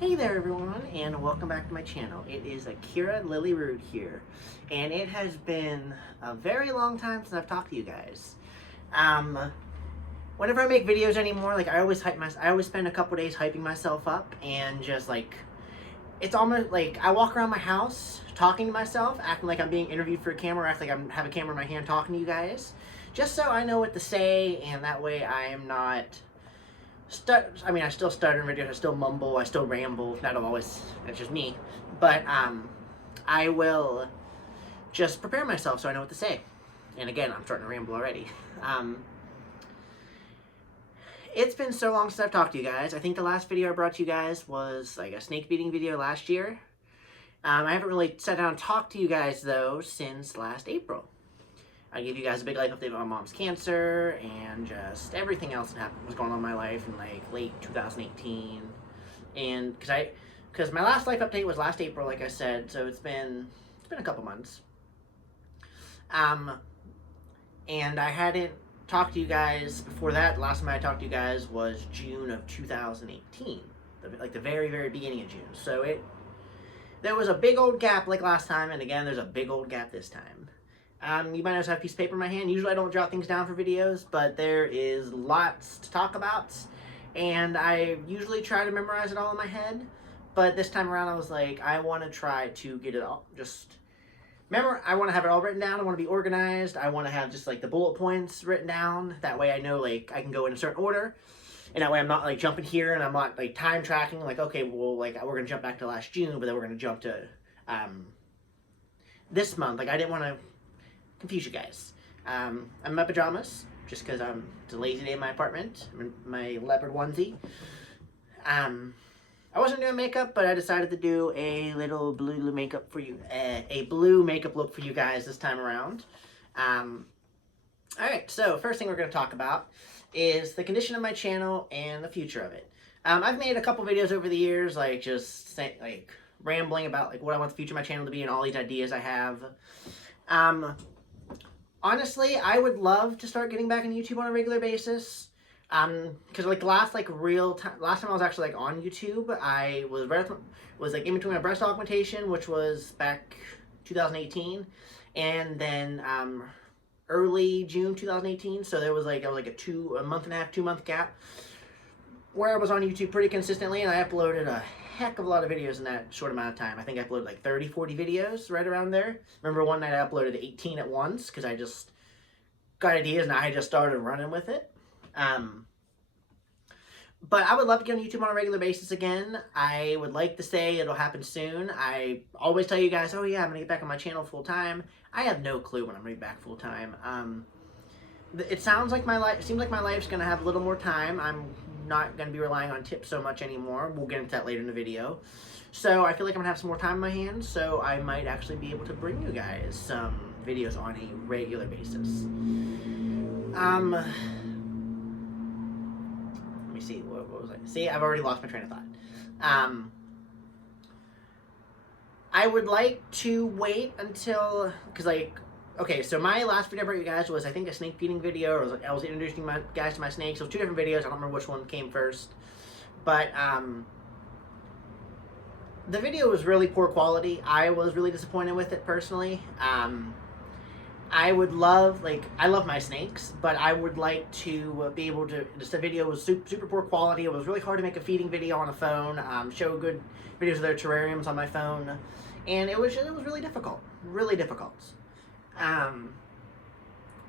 Hey there everyone, and welcome back to my channel. It is Akira Lillii-Roode here, and it has been a very long time since I've talked to you guys. Whenever I make videos anymore, like I always spend a couple days hyping myself up, and just like, it's almost like I walk around my house talking to myself, acting like I'm being interviewed for a camera, acting like I have a camera in my hand talking to you guys, just so I know what to say, and that way I am not I still stutter in videos, I still mumble, I still ramble. Not always, that's just me. But I will just prepare myself so I know what to say. And again, I'm starting to ramble already. Um, it's been so long since I've talked to you guys. I think the last video I brought to you guys was like a snake beating video last year. I haven't really sat down and talked to you guys though since last April. I gave you guys a big life update on my mom's cancer and just everything else that was going on in my life in like late 2018. And because my last life update was last April, like I said, so it's been a couple months. And I hadn't talked to you guys before that. The last time I talked to you guys was June of 2018, like the very, very beginning of June. So there was a big old gap like last time, and again, there's a big old gap this time. You might notice I have a piece of paper in my hand. Usually I don't jot things down for videos, but there is lots to talk about, and I usually try to memorize it all in my head, but this time around I was like, I want to try to get it all, I want to have it all written down, I want to be organized, I want to have just like the bullet points written down, that way I know like I can go in a certain order, and that way I'm not like jumping here, and I'm not like time tracking, like okay, well like we're going to jump back to last June, but then we're going to jump to this month. Like I didn't want to confuse you guys. I'm in my pajamas, just because it's a lazy day in my apartment. I'm in my leopard onesie. I wasn't doing makeup, but I decided to do a little blue makeup for you, a blue makeup look for you guys this time around. Alright, so first thing we're going to talk about is the condition of my channel and the future of it. I've made a couple videos over the years, like just rambling about like what I want the future of my channel to be and all these ideas I have. Honestly, I would love to start getting back on YouTube on a regular basis. Because like last time I was actually like on YouTube, I was like in between my breast augmentation, which was back 2018, and then early June 2018. So there was like a month and a half, 2 month gap where I was on YouTube pretty consistently, and I uploaded a heck of a lot of videos in that short amount of time. I think I uploaded like 30, 40 videos right around there. Remember one night I uploaded 18 at once because I just got ideas and I just started running with it. But I would love to get on YouTube on a regular basis again. I would like to say it'll happen soon. I always tell you guys, oh yeah, I'm going to get back on my channel full time. I have no clue when I'm going to be back full time. It seems like my life's going to have a little more time. I'm not going to be relying on tips so much anymore. We'll get into that later in the video. So I feel like I'm going to have some more time on my hands, so I might actually be able to bring you guys some videos on a regular basis. Let me see, what was I? See, I've already lost my train of thought. I would like to wait until, because like, okay, so my last video I brought you guys was, I think, a snake feeding video, or I was introducing my guys to my snakes. So 2 different videos. I don't remember which one came first. But, the video was really poor quality. I was really disappointed with it, personally. I would love, I love my snakes, but I would like to be able to, just the video was super poor quality. It was really hard to make a feeding video on a phone, show good videos of their terrariums on my phone, and it was really difficult,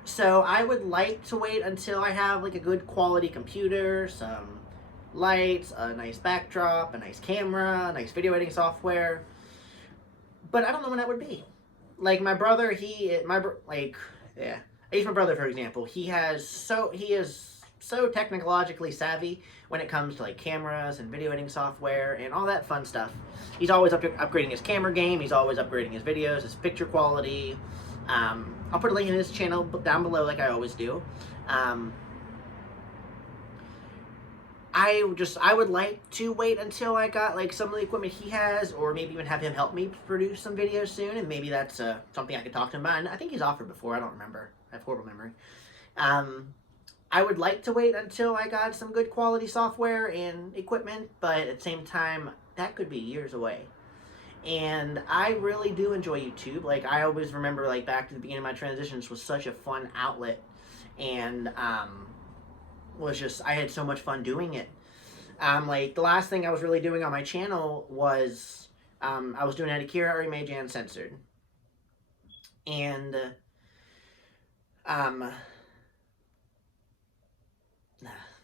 So I would like to wait until I have like a good quality computer, some lights, a nice backdrop, a nice camera, a nice video editing software, but I don't know when that would be. Like my brother, I use my brother for example. He is so technologically savvy when it comes to like cameras and video editing software and all that fun stuff. He's always upgrading his camera game. He's always upgrading his videos, his picture quality. I'll put a link in his channel down below like I always do. I would like to wait until I got like some of the equipment he has, or maybe even have him help me produce some videos soon, and maybe that's something I could talk to him about. And I think he's offered before, I don't remember. I have horrible memory. I would like to wait until I got some good quality software and equipment, but at the same time, that could be years away. And I really do enjoy YouTube. Like, I always remember, like, back to the beginning of my transitions was such a fun outlet. And, was just, I had so much fun doing it. Like, the last thing I was really doing on my channel was, I was doing an Akira Lillii-Roode Uncensored. And,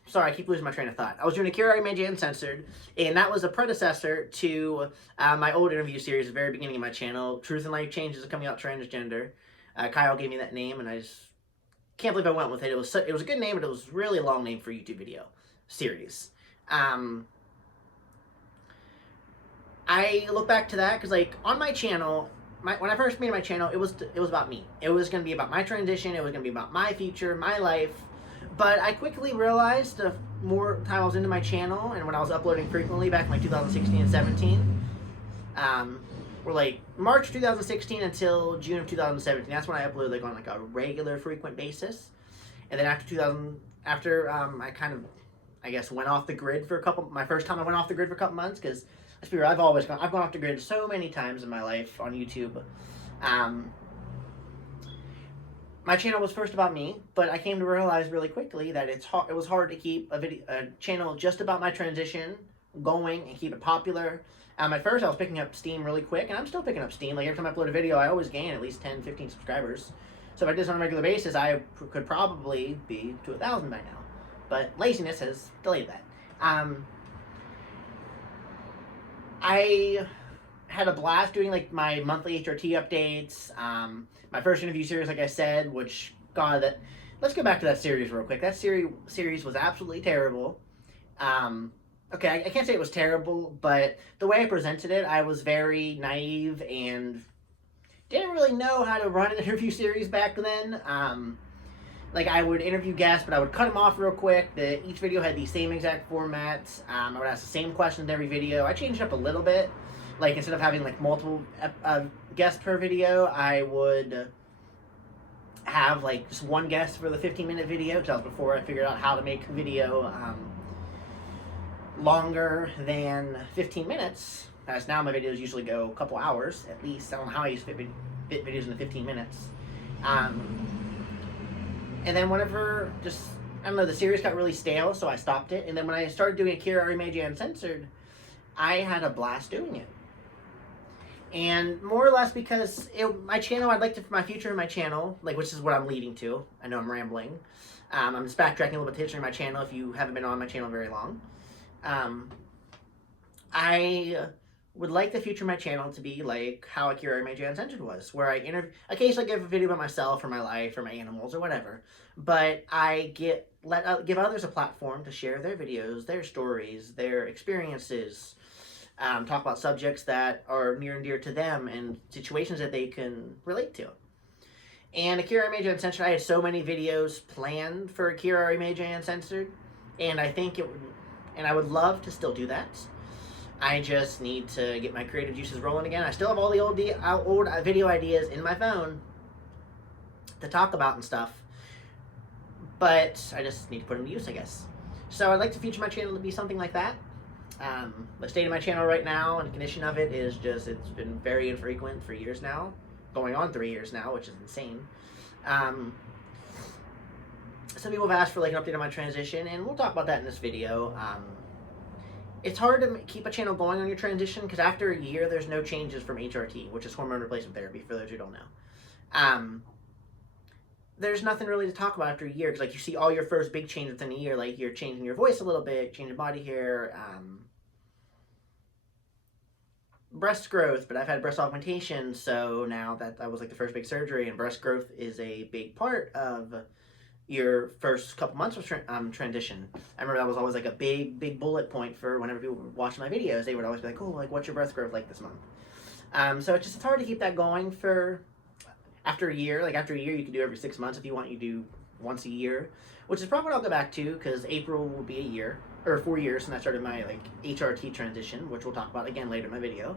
sorry, I keep losing my train of thought. I was doing Akira Lillii-Roode Uncensored, and that was a predecessor to my old interview series at the very beginning of my channel, Truth and Life Changes of Coming Out Transgender. Kyle gave me that name, and I just can't believe I went with it. It was a good name, but it was really a long name for a YouTube video series. I look back to that because, like, on my channel, when I first made my channel, it was about me. It was going to be about my transition. It was going to be about my future, my life. But I quickly realized the more time I was into my channel and when I was uploading frequently back in like 2016 and 17, or like March 2016 until June of 2017. That's when I uploaded like on like a regular, frequent basis. And then after I kind of, I guess, went off the grid for my first time I went off the grid for a couple months, because let's be real, I've gone off the grid so many times in my life on YouTube. My channel was first about me, but I came to realize really quickly that it was hard to keep a channel just about my transition going and keep it popular. At first, I was picking up steam really quick, and I'm still picking up steam. Like, every time I upload a video, I always gain at least 10, 15 subscribers. So if I did this on a regular basis, I could probably be to 1,000 by now. But laziness has delayed that. I had a blast doing like my monthly HRT updates. My first interview series, like I said, which, God, let's go back to that series real quick. That series was absolutely terrible. Okay, I can't say it was terrible, but the way I presented it, I was very naive and didn't really know how to run an interview series back then. Like, I would interview guests, but I would cut them off real quick. Each video had the same exact formats. I would ask the same questions every video. I changed it up a little bit. Like, instead of having like multiple guests per video, I would have like just one guest for the 15-minute video, because that was before I figured out how to make a video longer than 15 minutes. As now my videos usually go a couple hours at least. I don't know how I used to fit videos into 15 minutes. And then whenever, I don't know, the series got really stale, so I stopped it. And then when I started doing Akira Lillii-Roode Uncensored, I had a blast doing it. And more or less because my channel, I'd like to, for my future in my channel, like, which is what I'm leading to. I know I'm rambling. I'm just backtracking a little bit to history of my channel if you haven't been on my channel very long. I would like the future of my channel to be like how Akira Lillii-Roode Uncensored was, where I occasionally give a video about myself or my life or my animals or whatever, but I give others a platform to share their videos, their stories, their experiences, talk about subjects that are near and dear to them and situations that they can relate to. And Akira Lillii-Roode Uncensored, I had so many videos planned for Akira Lillii-Roode Uncensored, and I think I would love to still do that. I just need to get my creative juices rolling again. I still have all the old video ideas in my phone to talk about and stuff, but I just need to put them to use, I guess. So I'd like to feature my channel to be something like that. The state of my channel right now and the condition of it is just, it's been very infrequent for years now, going on 3 years now, which is insane. Some people have asked for like an update on my transition, and we'll talk about that in this video. It's hard to keep a channel going on your transition, because after a year, there's no changes from HRT, which is hormone replacement therapy, for those who don't know. There's nothing really to talk about after a year, because like you see all your first big changes within a year, like you're changing your voice a little bit, changing body hair, breast growth, but I've had breast augmentation, so now that was like the first big surgery, and breast growth is a big part of your first couple months of transition. I remember that was always like a big bullet point for whenever people were watching my videos. They would always be like, oh, like, what's your breast growth like this month? So it's hard to keep that going for after a year. Like, after a year, you can do every 6 months if you want. You do once a year, which is probably what I'll go back to, because April will be a year, or 4 years since I started my like HRT transition, which we'll talk about again later in my video.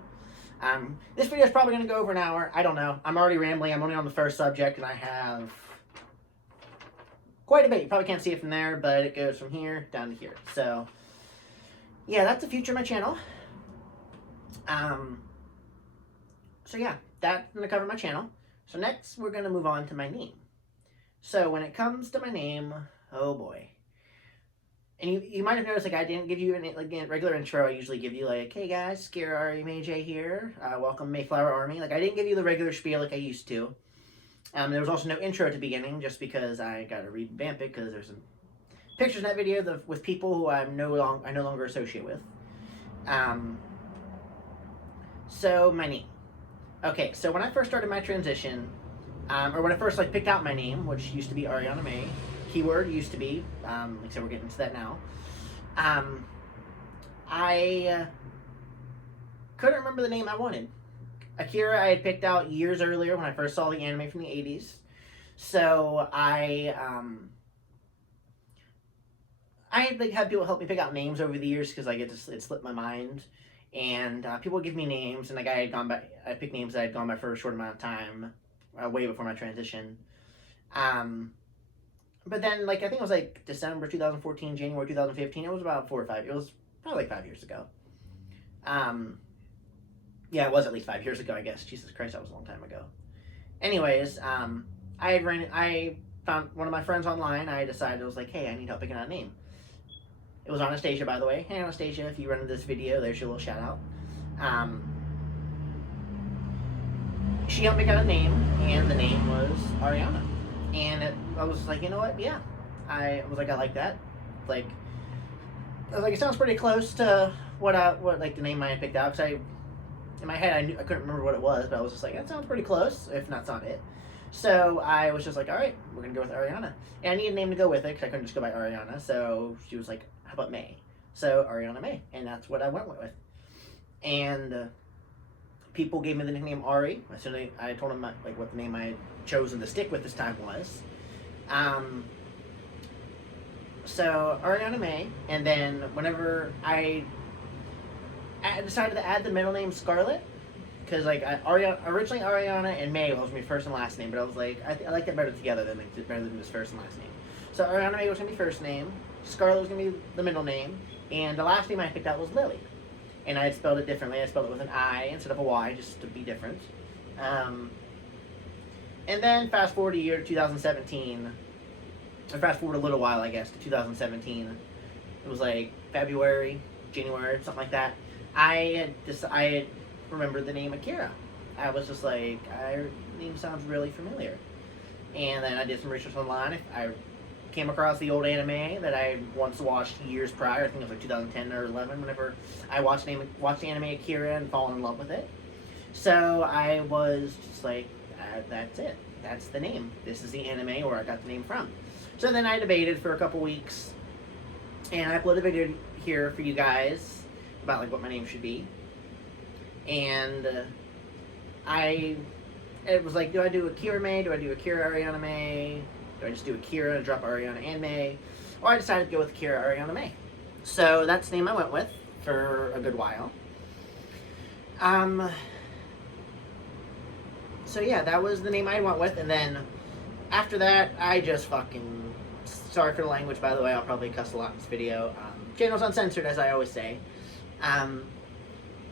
This video is probably going to go over an hour. I don't know. I'm already rambling. I'm only on the first subject, and I have quite a bit. You probably can't see it from there, but it goes from here down to here. So, yeah, that's the future of my channel. Um, so yeah, that's going to cover my channel. So next, we're going to move on to my name. So when it comes to my name, oh boy. And you might have noticed, like, I didn't give you a regular intro. I usually give you, like, hey guys, Akira Lillii-Roode here. Welcome Mayflower Army. Like, I didn't give you the regular spiel like I used to. There was also no intro at the beginning, just because I got to revamp it, because there's some pictures in that video with people who I no longer associate with. So my name. Okay, so when I first started my transition, or when I first picked out my name, which used to be Ariana Mayy, keyword used to be, like I said, we're getting into that now. I couldn't remember the name I wanted. Akira I had picked out years earlier when I first saw the anime from the 80s. So I had people help me pick out names over the years, because it slipped my mind. And people would give me names, and I picked names that I had gone by for a short amount of time, way before my transition. But then, I think it was December 2014, January 2015. It was about 4 or 5. It was probably 5 years ago. Yeah, it was at least 5 years ago, I guess. Jesus Christ, that was a long time ago. Anyways, I found one of my friends online. I decided, I was like, hey, I need help picking out a name. It was Anastasia, by the way. Hey, Anastasia, if you run into this video, there's your little shout out. She helped me pick out a name, and the name was Ariana. And I was like, you know what? Yeah. I was like, I like that. I was like, it sounds pretty close to what the name I had picked out. Because in my head, I couldn't remember what it was, but I was just like, that sounds pretty close, if not it. So I was just like, all right, we're going to go with Ariana. And I needed a name to go with it, because I couldn't just go by Ariana. So she was like, how about Mayy? So Ariana Mayy. And that's what I went with. And people gave me the nickname Ari. As soon as I told them what the name I had chosen to stick with this time was. So Ariana Mayy. And then whenever I decided to add the middle name Scarlett, because originally Ariana and Mayy was my first and last name, but I was like, I like that better together than this first and last name. So Ariana Mayy was gonna be first name, Scarlett was gonna be the middle name, and the last name I picked out was Lily. And I had spelled it differently. I spelled it with an I instead of a Y, just to be different. And then fast forward a year to 2017, or fast forward a little while, I guess, to 2017. It was February, January, something like that. I had remembered the name Akira. I was just like, name sounds really familiar. And then I did some research online. I came across the old anime that I once watched years prior. I think it was 2010 or 11, whenever I watched the anime Akira and fallen in love with it. So I was just like, that's it. That's the name. This is the anime where I got the name from. So then I debated for a couple weeks, and I uploaded a video here for you guys about what my name should be. And it was like, do I do Akira Mayy? Do I do Akira Ariana Mayy? Do I just do Akira and drop Ariana and Mayy? Or I decided to go with Akira Ariana Mayy. So that's the name I went with for a good while. So yeah, that was the name I went with, and then after that, I just fucking, sorry for the language, by the way, I'll probably cuss a lot in this video. Channel's uncensored, as I always say.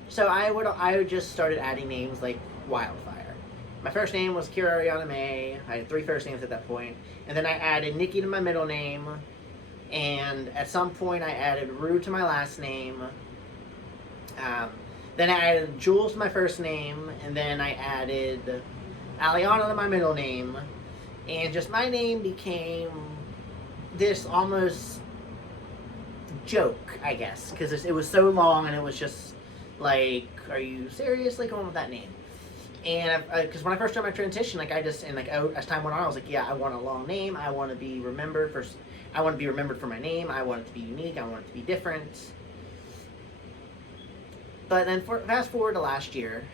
So I just started adding names like wildfire. My first name was Akira Ariana Mayy. I had 3 first names at that point. And then I added Nikki to my middle name. And at some point I added Roode to my last name. Then I added Jules to my first name. And then I added Aliana to my middle name. And just my name became this almost joke, I guess. Because it was so long, and it was just like, are you seriously going with that name? And because when I first started my transition, as time went on, I was like, yeah, I want a long name. I want to be remembered for my name. I want it to be unique. I want it to be different. But then fast forward to last year,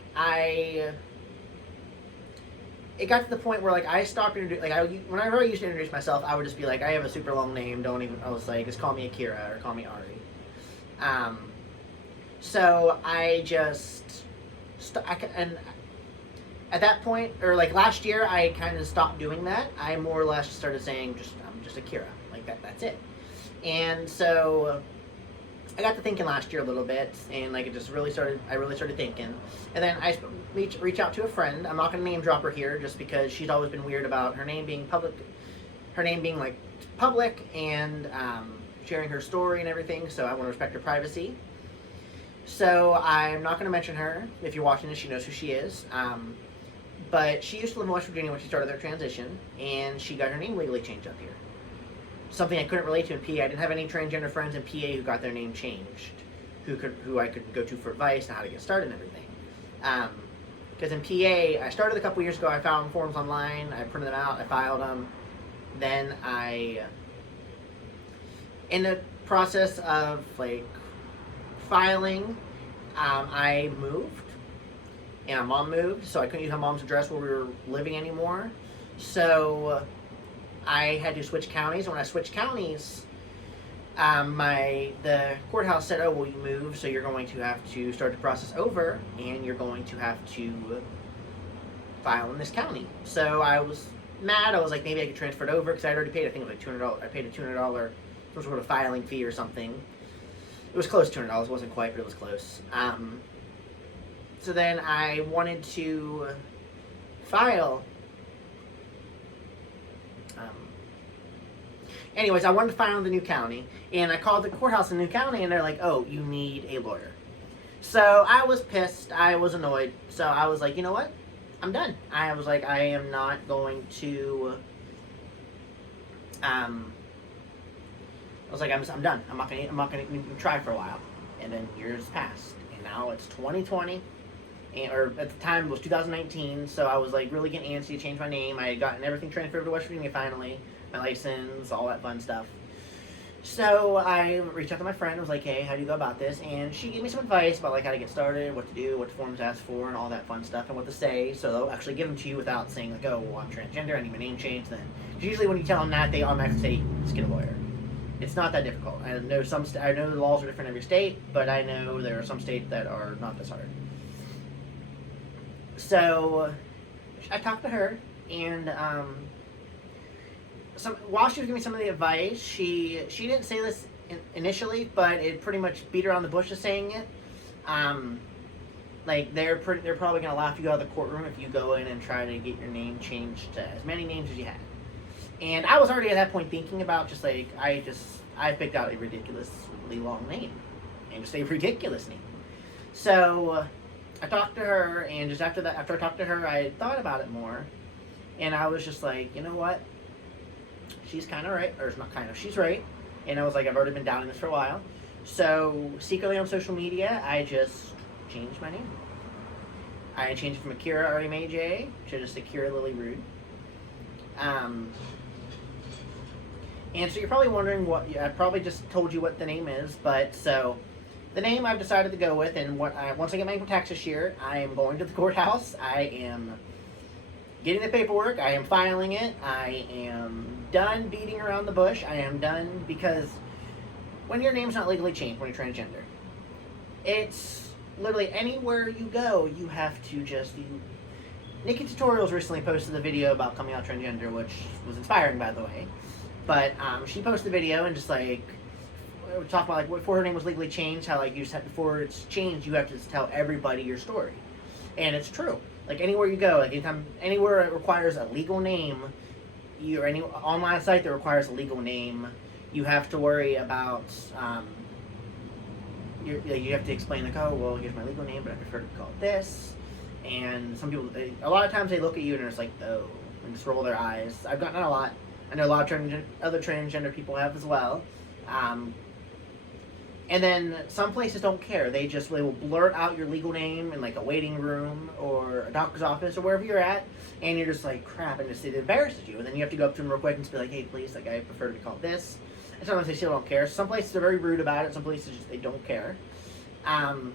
it got to the point where I stopped whenever I used to introduce myself, I would just be like, I have a super long name. I was like, just call me Akira or call me Ari. So I just and at that point, or last year, I kind of stopped doing that. I more or less started saying I'm just Akira, that's it. And so I got to thinking last year a little bit, and like it just really started. I really started thinking, and then I reach out to a friend. I'm not gonna name drop her here, just because she's always been weird about her name being public, her name being like public, and sharing her story and everything. So I want to respect her privacy. So I'm not gonna mention her. If you're watching this, she knows who she is. But she used to live in West Virginia when she started their transition, and she got her name legally changed up here. Something I couldn't relate to in PA. I didn't have any transgender friends in PA who got their name changed, who I could go to for advice on how to get started and everything. Because in PA, I started a couple years ago. I found forms online. I printed them out. I filed them. Then in the process of like filing, I moved, and my mom moved, so I couldn't use my mom's address where we were living anymore. So I had to switch counties. And when I switched counties, the courthouse said, "Oh, well, you moved, so you're going to have to start the process over, and you're going to have to file in this county." So I was mad. I was like, maybe I could transfer it over, because I'd already paid. I think it was like $200. I paid a $200 some sort of filing fee or something. It was close to $200. It wasn't quite, but it was close. So then I wanted to file. Anyways, I wanted to file in the new county, and I called the courthouse in the new county, and they're like, "Oh, you need a lawyer." So I was pissed. I was annoyed. So I was like, you know what? I'm done. I was like, I am not going to. I was like, I'm done. I'm not gonna even try for a while. And then years passed, and now it's 2020. Or at the time it was 2019, so I was like really getting antsy to change my name. I had gotten everything transferred to West Virginia finally, my license, all that fun stuff. So I reached out to my friend. I was like, "Hey, how do you go about this?" And she gave me some advice about like how to get started, what to do, what forms to ask for, and all that fun stuff, and what to say. So they'll actually give them to you without saying like, "Oh, well, I'm transgender. I need my name changed." Then usually when you tell them that, they automatically say, "Just get a lawyer." It's not that difficult. I know I know the laws are different in every state, but I know there are some states that are not this hard. So I talked to her, and while she was giving me some of the advice, she didn't say this initially, but it pretty much beat around the bush of saying it. Like they're probably gonna laugh you out of the courtroom if you go in and try to get your name changed to as many names as you had. And I was already at that point thinking about just like I picked out a ridiculously long name, and just a ridiculous name. So I talked to her, and just after I talked to her, I thought about it more, and I was just like, you know what? She's kind of right, or not kind of, she's right. And I was like, I've already been doubting this for a while. So secretly on social media, I just changed my name. I changed it from Akira Mayy to just Akira Lillii-Roode. And so you're probably wondering I probably just told you what the name is, but so the name I've decided to go with, and once I get my income tax this year, I am going to the courthouse. I am getting the paperwork. I am filing it. I am done beating around the bush. I am done, because when your name's not legally changed, when you're transgender, it's literally anywhere you go, you have to Nikki Tutorials recently posted a video about coming out transgender, which was inspiring, by the way. But she posted a video and just like talk about like before her name was legally changed, how like you just before it's changed, you have to tell everybody your story, and it's true. Like anywhere you go, like anywhere it requires a legal name, or any online site that requires a legal name, you have to worry about. You have to explain like, oh well, here's my legal name, but I prefer to be called this. And some people, a lot of times they look at you and it's like, oh, and just roll their eyes. I've gotten that a lot. I know a lot of other transgender people have as well. And then some places don't care. They will blurt out your legal name in like a waiting room or a doctor's office or wherever you're at, and you're just like, crap, and it embarrasses you. And then you have to go up to them real quick and just be like, hey, please, like I prefer to be called this. And sometimes they still don't care. Some places are very rude about it. Some places they don't care. And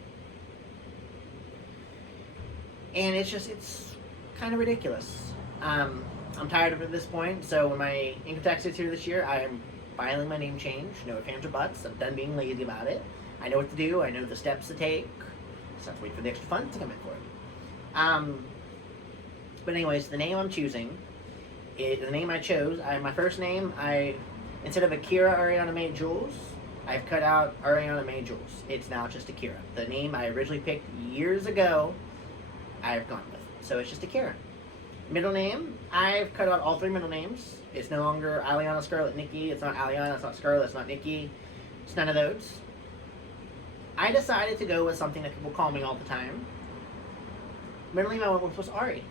it's kind of ridiculous. I'm tired of it at this point, so when my income tax is here this year, I am filing my name change. No ifs, ands, or buts. I'm done being lazy about it. I know what to do. I know the steps to take. Just have to wait for the extra funds to come in for it. But anyways, the name I'm choosing, the name I chose, my first name, instead of Akira Ariana May Jules, I've cut out Ariana May Jules. It's now just Akira. The name I originally picked years ago, I've gone with. So it's just Akira. Middle name, I've cut out all 3 middle names. It's no longer Aliana, Scarlett, Nikki. It's not Aliana, it's not Scarlett, it's not Nikki. It's none of those. I decided to go with something that people call me all the time. Middle name I went with was Ari.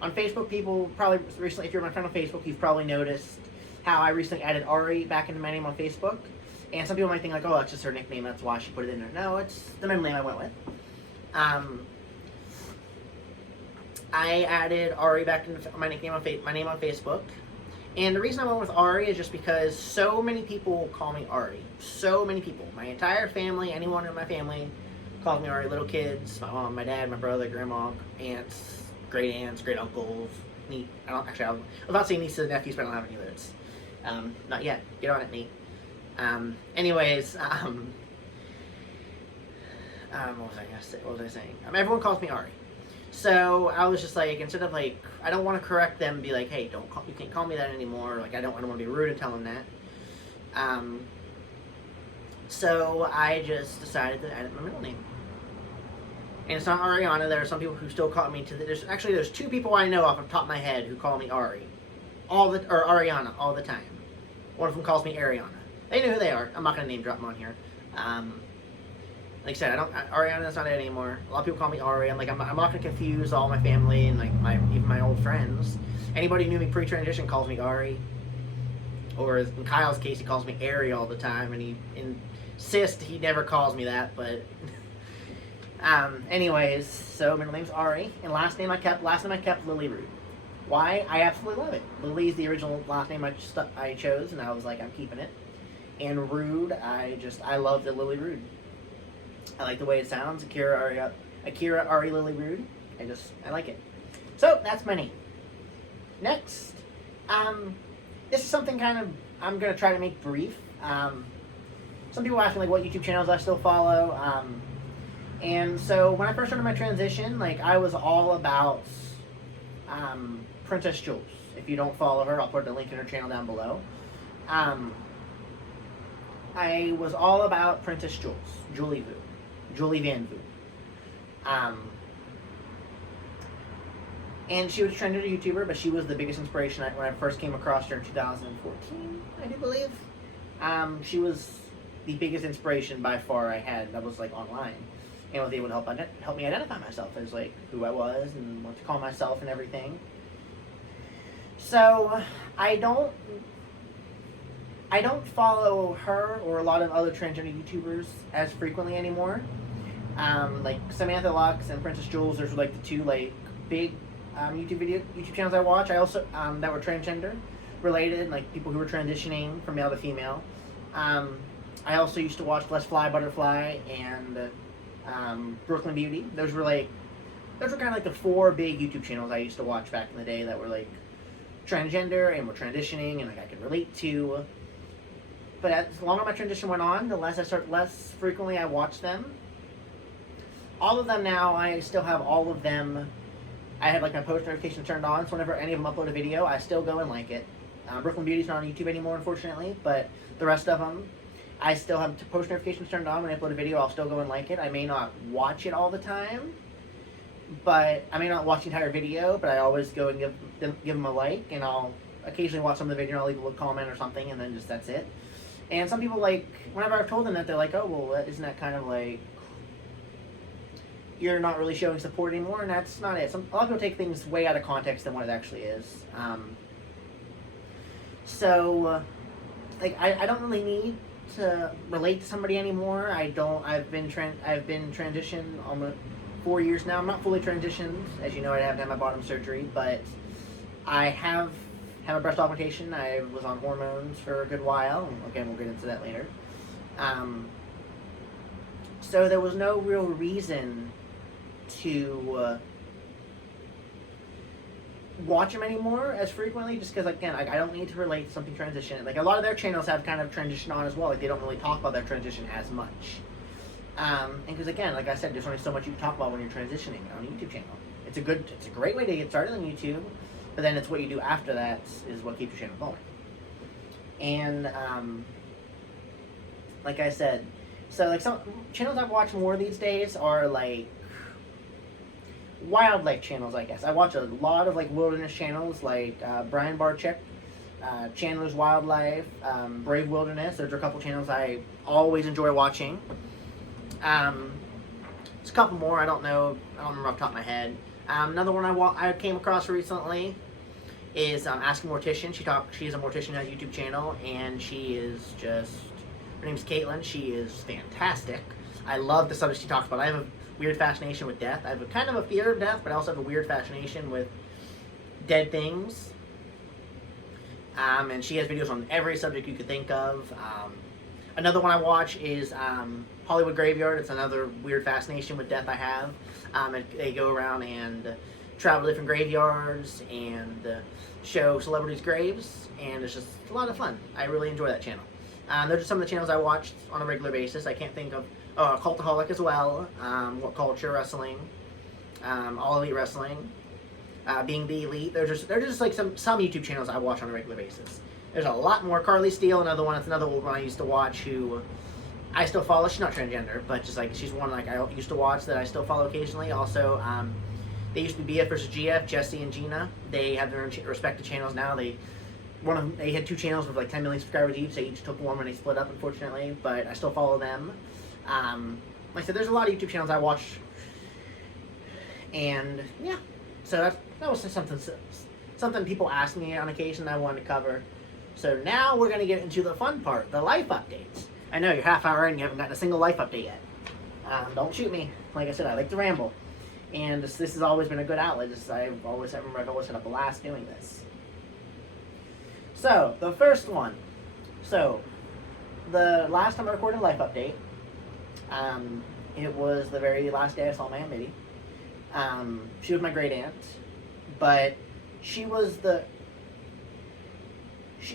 On Facebook, people probably recently, if you're my friend on Facebook, you've probably noticed how I recently added Ari back into my name on Facebook. And some people might think like, oh, that's just her nickname, that's why she put it in there. No, it's the middle name I went with. I added Ari back into my nickname on my name on Facebook. And the reason I went with Ari is just because so many people call me Ari. So many people. My entire family, anyone in my family calls me Ari. Little kids, my mom, my dad, my brother, grandma, aunts, great uncles. I was about to say nieces and nephews, but I don't have any of those. Not yet. Get on it, Nate. Anyways, what was I gonna say? What was I saying? Everyone calls me Ari. So I was just like, instead of like, I don't want to correct them and be like, hey, you can't call me that anymore. Like, I don't want to be rude and tell them that. So I just decided to add my middle name. And it's not Ariana. There are some people who still call me there's 2 people I know off the top of my head who call me Ari. Or Ariana all the time. One of them calls me Ariana. They know who they are. I'm not going to name drop them on here. Like I said, Ariana's not it anymore. A lot of people call me Ari. I'm not going to confuse all my family and like even my old friends. Anybody who knew me pre-transition calls me Ari. Or in Kyle's case, he calls me Ari all the time, and he insists he never calls me that. But anyways, so middle name's Ari, and last name I kept Lillii-Roode. Why? I absolutely love it. Lillii is the original last name I chose, and I was like, I'm keeping it. And Roode, I love the Lillii-Roode. I like the way it sounds. Akira Ari Lillii-Roode. I like it. So that's my name. Next, this is something I'm gonna try to make brief. Some people ask me like what YouTube channels I still follow. And so when I first started my transition, like I was all about Princess Jules. If you don't follow her, I'll put the link in her channel down below. I was all about Princess Jules, Julie Van Vu. And she was a trending YouTuber, but she was the biggest inspiration when I first came across her in 2014, I do believe. She was the biggest inspiration by far I had that was like online, and was able to help me identify myself as like who I was and what to call myself and everything. So I don't follow her or a lot of other transgender YouTubers as frequently anymore. Like Samantha Lux and Princess Jules, there's like the 2 like big YouTube channels I watch. I also that were transgender related, like people who were transitioning from male to female. I also used to watch Let's Fly Butterfly and Brooklyn Beauty. Those were kind of like the 4 big YouTube channels I used to watch back in the day that were like transgender and were transitioning and like I could relate to. But as longer my transition went on, the less frequently I watched them. All of them now, I still have all of them. I have like my post notifications turned on, so whenever any of them upload a video, I still go and like it. Brooklyn Beauty's not on YouTube anymore, unfortunately, but the rest of them, I still have post notifications turned on. When I upload a video, I'll still go and like it. I may not watch it all the time, but I may not watch the entire video, but I always go and give them a like, and I'll occasionally watch some of the video, and I'll leave a little comment or something, and then that's it. And some people, like, whenever I've told them that, they're like, oh, well, isn't that kind of like, you're not really showing support anymore? And that's not it. A lot of people take things way out of context than what it actually is. Like, I don't really need to relate to somebody anymore. I've been transitioned almost 4 years now. I'm not fully transitioned. As you know, I haven't had my bottom surgery, but I have a breast augmentation. I was on hormones for a good while. Again, we'll get into that later. So there was no real reason to watch them anymore as frequently, just because, again, I don't need to relate to something transition. Like, a lot of their channels have kind of transitioned on as well. Like, they don't really talk about their transition as much. And because, again, like I said, there's only so much you can talk about when you're transitioning on a YouTube channel. It's a great way to get started on YouTube. But then it's what you do after that is what keeps your channel going. And like I said, so like some channels I've watched more these days are like wildlife channels, I guess. I watch a lot of like wilderness channels, like Brian Barczyk, Chandler's Wildlife, Brave Wilderness. Those are a couple channels I always enjoy watching. There's a couple more. I don't remember off the top of my head. Another one I came across recently is Asking Mortician. She's a mortician, has a YouTube channel, and she is just, her name's Caitlin. She is fantastic. I love the subject she talks about. I have a weird fascination with death. I have a kind of a fear of death, but I also have a weird fascination with dead things. And she has videos on every subject you could think of. Another one I watch is Hollywood Graveyard. It's another weird fascination with death I have. They go around and travel to different graveyards and show celebrities' graves, and it's just a lot of fun. I really enjoy that channel. Those are some of the channels I watch on a regular basis. I can't think of Cultaholic as well, What Culture Wrestling, All Elite Wrestling, Being the Elite. They're just like some YouTube channels I watch on a regular basis. There's a lot more. Carly Steele, another one. It's another old one I used to watch who I still follow. She's not transgender, but just like she's one like I used to watch that I still follow occasionally. Also, they used to be BF versus GF, Jesse and Gina. They have their own respective channels now. They had 2 channels with like 10 million subscribers each. They each took one when they split up, unfortunately. But I still follow them. Like I said, there's a lot of YouTube channels I watch, and yeah. So that was just something people ask me on occasion I wanted to cover. So now we're going to get into the fun part, the life updates. I know you're half hour in, you haven't gotten a single life update yet. Don't shoot me. Like I said, I like to ramble. And this has always been a good outlet. I remember I've always had a blast doing this. So, the first one. So, the last time I recorded a life update, it was the very last day I saw my Aunt Mitty. She was my great aunt, but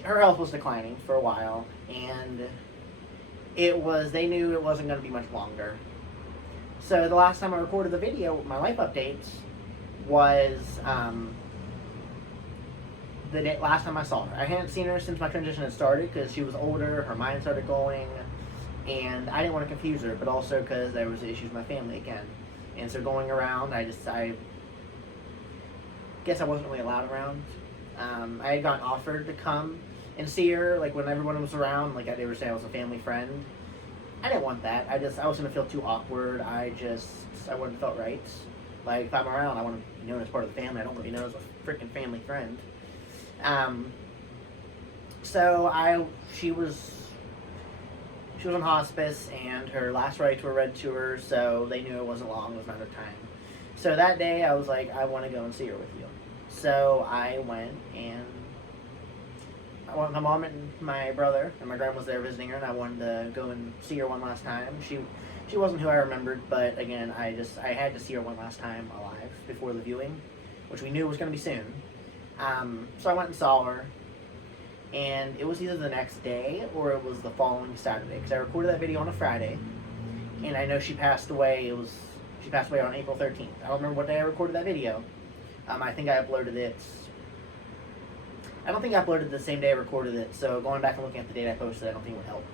her health was declining for a while, and they knew it wasn't going to be much longer. So the last time I recorded the video, my life updates, was the last time I saw her. I hadn't seen her since my transition had started because she was older, her mind started going, and I didn't want to confuse her, but also because there was issues with my family again. And so going around, I guess I wasn't really allowed around. I had gotten offered to come and see her, like when everyone was around, like they were saying I was a family friend. I didn't want that. I was gonna feel too awkward. I wouldn't have felt right. Like if I'm around, I want to be known as part of the family. I don't want to be known as a freaking family friend. She was on hospice, and her last rites were read to her, so they knew it wasn't long, it was a matter of time. So that day, I was like, I want to go and see her with you. So I went, and my mom and my brother and my grandma was there visiting her, and I wanted to go and see her one last time. She wasn't who I remembered, but again, I had to see her one last time alive before the viewing, which we knew was going to be soon. So I went and saw her, and it was either the next day or it was the following Saturday, because I recorded that video on a Friday, and I know she passed away. She passed away on April 13th. I don't remember what day I recorded that video. I think I uploaded it. I don't think I uploaded the same day I recorded it, so going back and looking at the date I posted, I don't think it would help.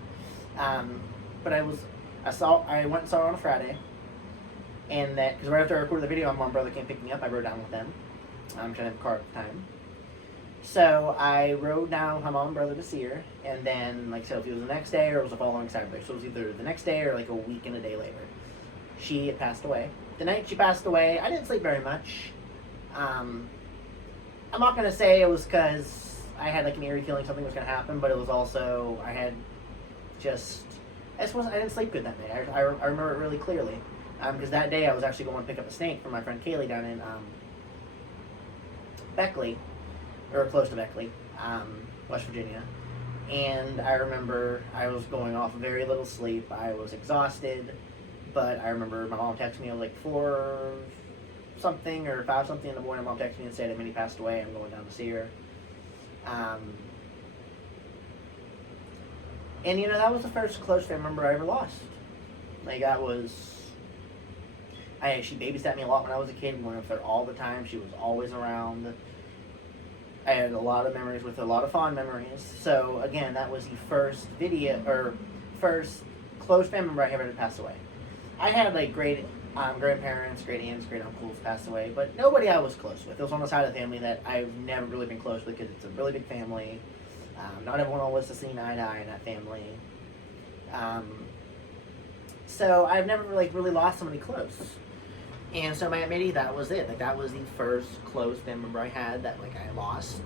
But I went and saw her on a Friday, and because right after I recorded the video, my mom and brother came pick me up. I rode down with them. I'm trying to have a car at the time. So I rode down with my mom and brother to see her, and then, like I said, if it was the next day or it was the following Saturday. So it was either the next day or like a week and a day later. She had passed away. The night she passed away, I didn't sleep very much. I'm not going to say it was because I had like an eerie feeling something was going to happen, but it was also, I didn't sleep good that day. I remember it really clearly. Because that day I was actually going to pick up a snake from my friend Kaylee down in Beckley, or close to Beckley, West Virginia. And I remember I was going off very little sleep. I was exhausted, but I remember my mom texted me at like 4 something or 5 something in the morning. My mom texted me and said that Minnie passed away. I'm going down to see her. And that was the first close family member I ever lost. Like she babysat me a lot when I was a kid. We went up there all the time. She was always around. I had a lot of memories with her, a lot of fond memories. So again, that was the first first close family member I ever had pass away. I had like great grandparents, great aunts, great uncles pass away, but nobody I was close with. It was on the side of the family that I've never really been close with because it's a really big family. Not everyone always to see eye to eye in that family. So I've never like really lost somebody close. And so my Aunt Mayy, that was it. Like that was the first close family member I had that like I lost,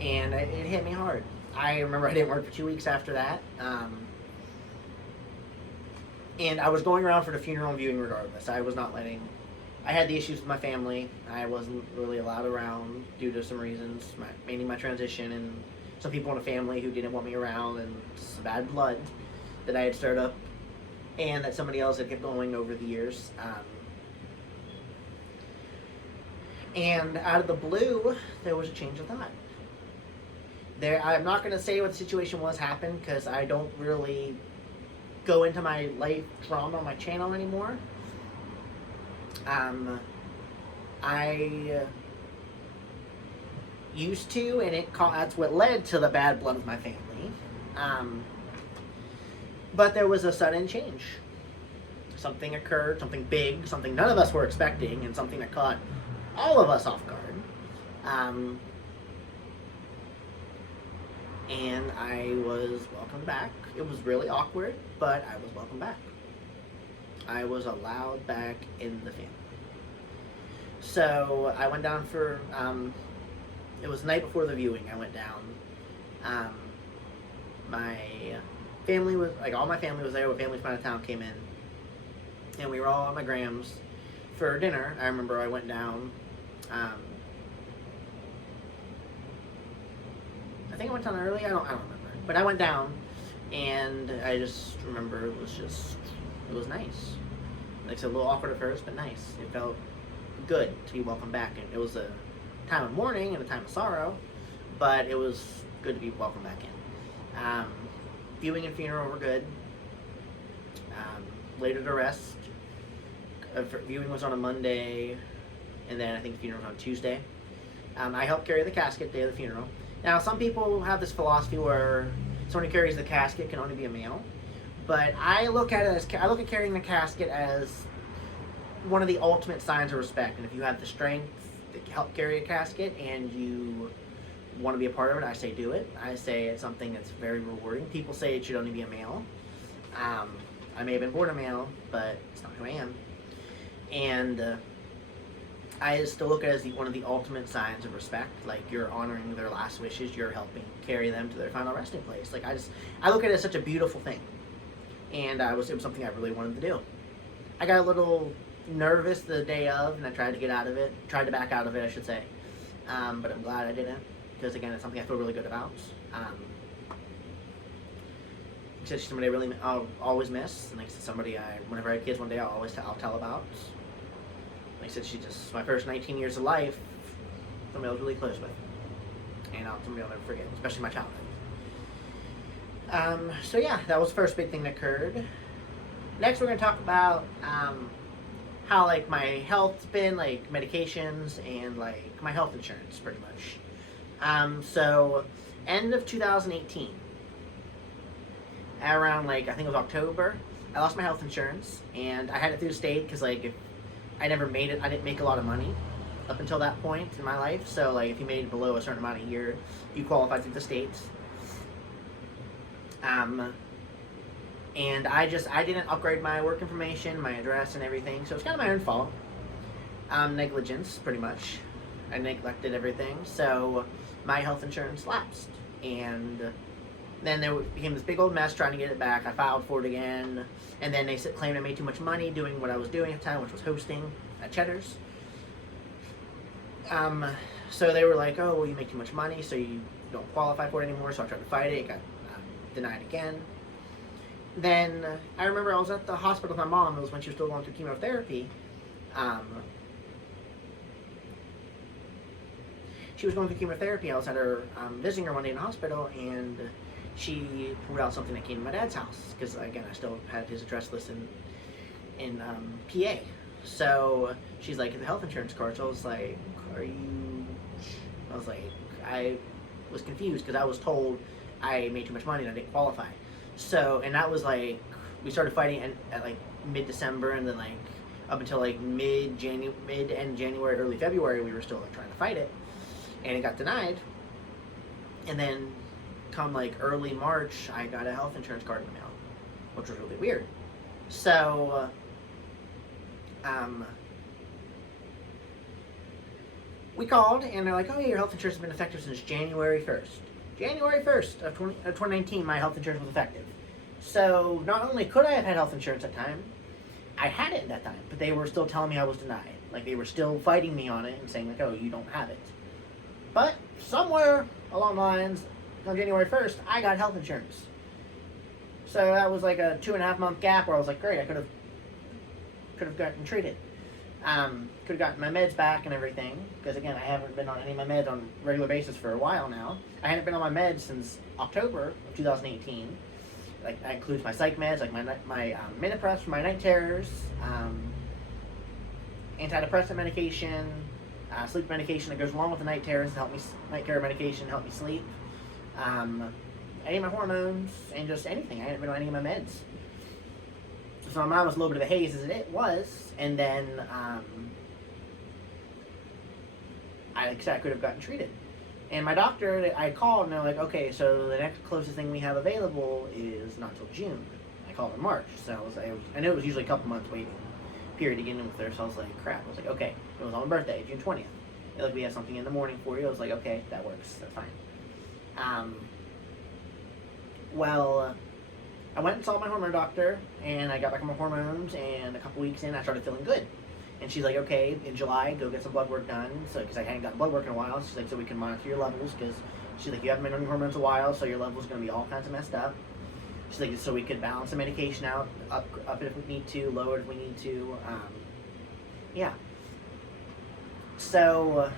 and it hit me hard. I remember I didn't work for 2 weeks after that. And I was going around for the funeral and viewing regardless. I was not letting... I had the issues with my family. I wasn't really allowed around due to some reasons, mainly my transition and some people in the family who didn't want me around, and some bad blood that I had stirred up and that somebody else had kept going over the years. And out of the blue, there was a change of thought. I'm not going to say what the situation was happened because I don't really go into my life drama on my channel anymore. I used to, and that's what led to the bad blood of my family. But there was a sudden change. Something occurred, something big, something none of us were expecting, and something that caught all of us off guard. And I was welcomed back. It was really awkward, but I was welcomed back. I was allowed back in the family. So I went down for, it was the night before the viewing. I went down. My family was, like all my family was there. What families from out of town came in. And we were all at my grams for dinner. I remember I went down. I think I went down early. I don't remember. But I went down, and I just remember it was nice. Like I said, a little awkward at first, but nice. It felt good to be welcomed back. And it was a time of mourning and a time of sorrow, but it was good to be welcomed back in. Viewing and funeral were good. Later to rest. Viewing was on a Monday, and then I think the funeral was on Tuesday. I helped carry the casket day of the funeral. Now, some people have this philosophy where someone who carries the casket can only be a male, but I look at carrying the casket as one of the ultimate signs of respect. And if you have the strength to help carry a casket and you want to be a part of it, I say do it. I say it's something that's very rewarding. People say it should only be a male. I may have been born a male, but it's not who I am. And I still look at it as one of the ultimate signs of respect. Like, you're honoring their last wishes, you're helping carry them to their final resting place. Like, I look at it as such a beautiful thing. And it was something I really wanted to do. I got a little nervous the day of, and I tried to back out of it, I should say. But I'm glad I didn't, because again, it's something I feel really good about. It's somebody I'll always miss, and like somebody whenever I have kids one day, I'll tell about. Like I said, she's just my first 19 years of life, somebody I was really close with, and somebody I'll never forget, especially my childhood. So yeah, that was the first big thing that occurred. Next, we're going to talk about how like my health's been, like medications and like my health insurance, pretty much. So end of 2018, around like I think it was October, I lost my health insurance, and I had it through the state because like I never made it. I didn't make a lot of money up until that point in my life. So like if you made below a certain amount a year, you qualified through the states. And I didn't upgrade my work information, my address and everything. So it's kind of my own fault. Negligence, pretty much. I neglected everything. So my health insurance lapsed. And then there became this big old mess trying to get it back. I filed for it again. And then they claimed I made too much money doing what I was doing at the time, which was hosting at Cheddar's. So they were like, oh, well, you make too much money, so you don't qualify for it anymore. So I tried to fight it. It got denied again. Then I remember I was at the hospital with my mom. It was when she was still going through chemotherapy. She was going through chemotherapy. I was at her visiting her one day in the hospital, and she pulled out something that came to my dad's house because again I still had his address list in PA. So she's like, the health insurance card. So I was like, I was confused because I was told I made too much money and I didn't qualify. So, and that was like, we started fighting at like mid-December, and then like up until like mid-end January, early February, we were still like trying to fight it, and it got denied. And then come like early March, I got a health insurance card in the mail, which was really weird. So, we called, and they're like, oh yeah, your health insurance has been effective since January 1st. January 1st of 2019, my health insurance was effective. So not only could I have had health insurance at that time, I had it at that time, but they were still telling me I was denied. Like, they were still fighting me on it and saying like, oh, you don't have it. But somewhere along the lines, on January 1st, I got health insurance. So that was like a 2.5 month gap where I was like, great, I could have gotten treated. Could have gotten my meds back and everything, because again, I haven't been on any of my meds on a regular basis for a while now. I hadn't been on my meds since October of 2018. Like, that includes my psych meds, like my Minipress for my night terrors, antidepressant medication, sleep medication that goes along with the night terrors to help me, night terror medication to help me sleep, any of my hormones, and just anything. I hadn't been on any of my meds. So my mind was a little bit of a haze as it was, and then I could have gotten treated. And my doctor, I called, and they're like, okay, so the next closest thing we have available is not till June. I called in March, so I knew it was usually a couple months waiting period to get in with her, so I was like, crap. I was like, okay, it was on my birthday, June 20th. They're like, we have something in the morning for you. I was like, okay, that works, that's fine. Well, I went and saw my hormone doctor, and I got back on my hormones, and a couple weeks in, I started feeling good. And she's like, okay, in July, go get some blood work done. So, because I hadn't gotten blood work in a while, she's like, so we can monitor your levels, because she's like, you haven't been on your hormones a while, so your levels are going to be all kinds of messed up. She's like, so we could balance the medication out, up if we need to, lower it if we need to. Yeah. So,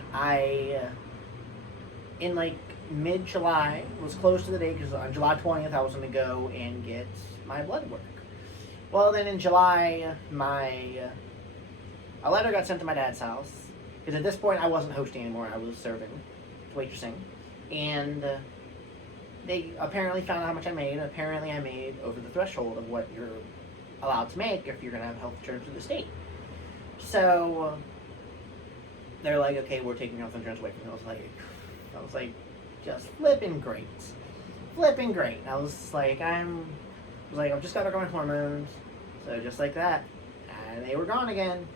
in like mid-July, was close to the date, because on July 20th, I was going to go and get my blood work. Well, then in July, a letter got sent to my dad's house, because at this point I wasn't hosting anymore, I was serving, waitressing, and they apparently found out how much I made. Apparently I made over the threshold of what you're allowed to make if you're going to have health insurance with the state. So they're like, okay, we're taking health insurance away from you. I was like, just flipping great. I was like, I've just got to go on my hormones, so just like that, and they were gone again.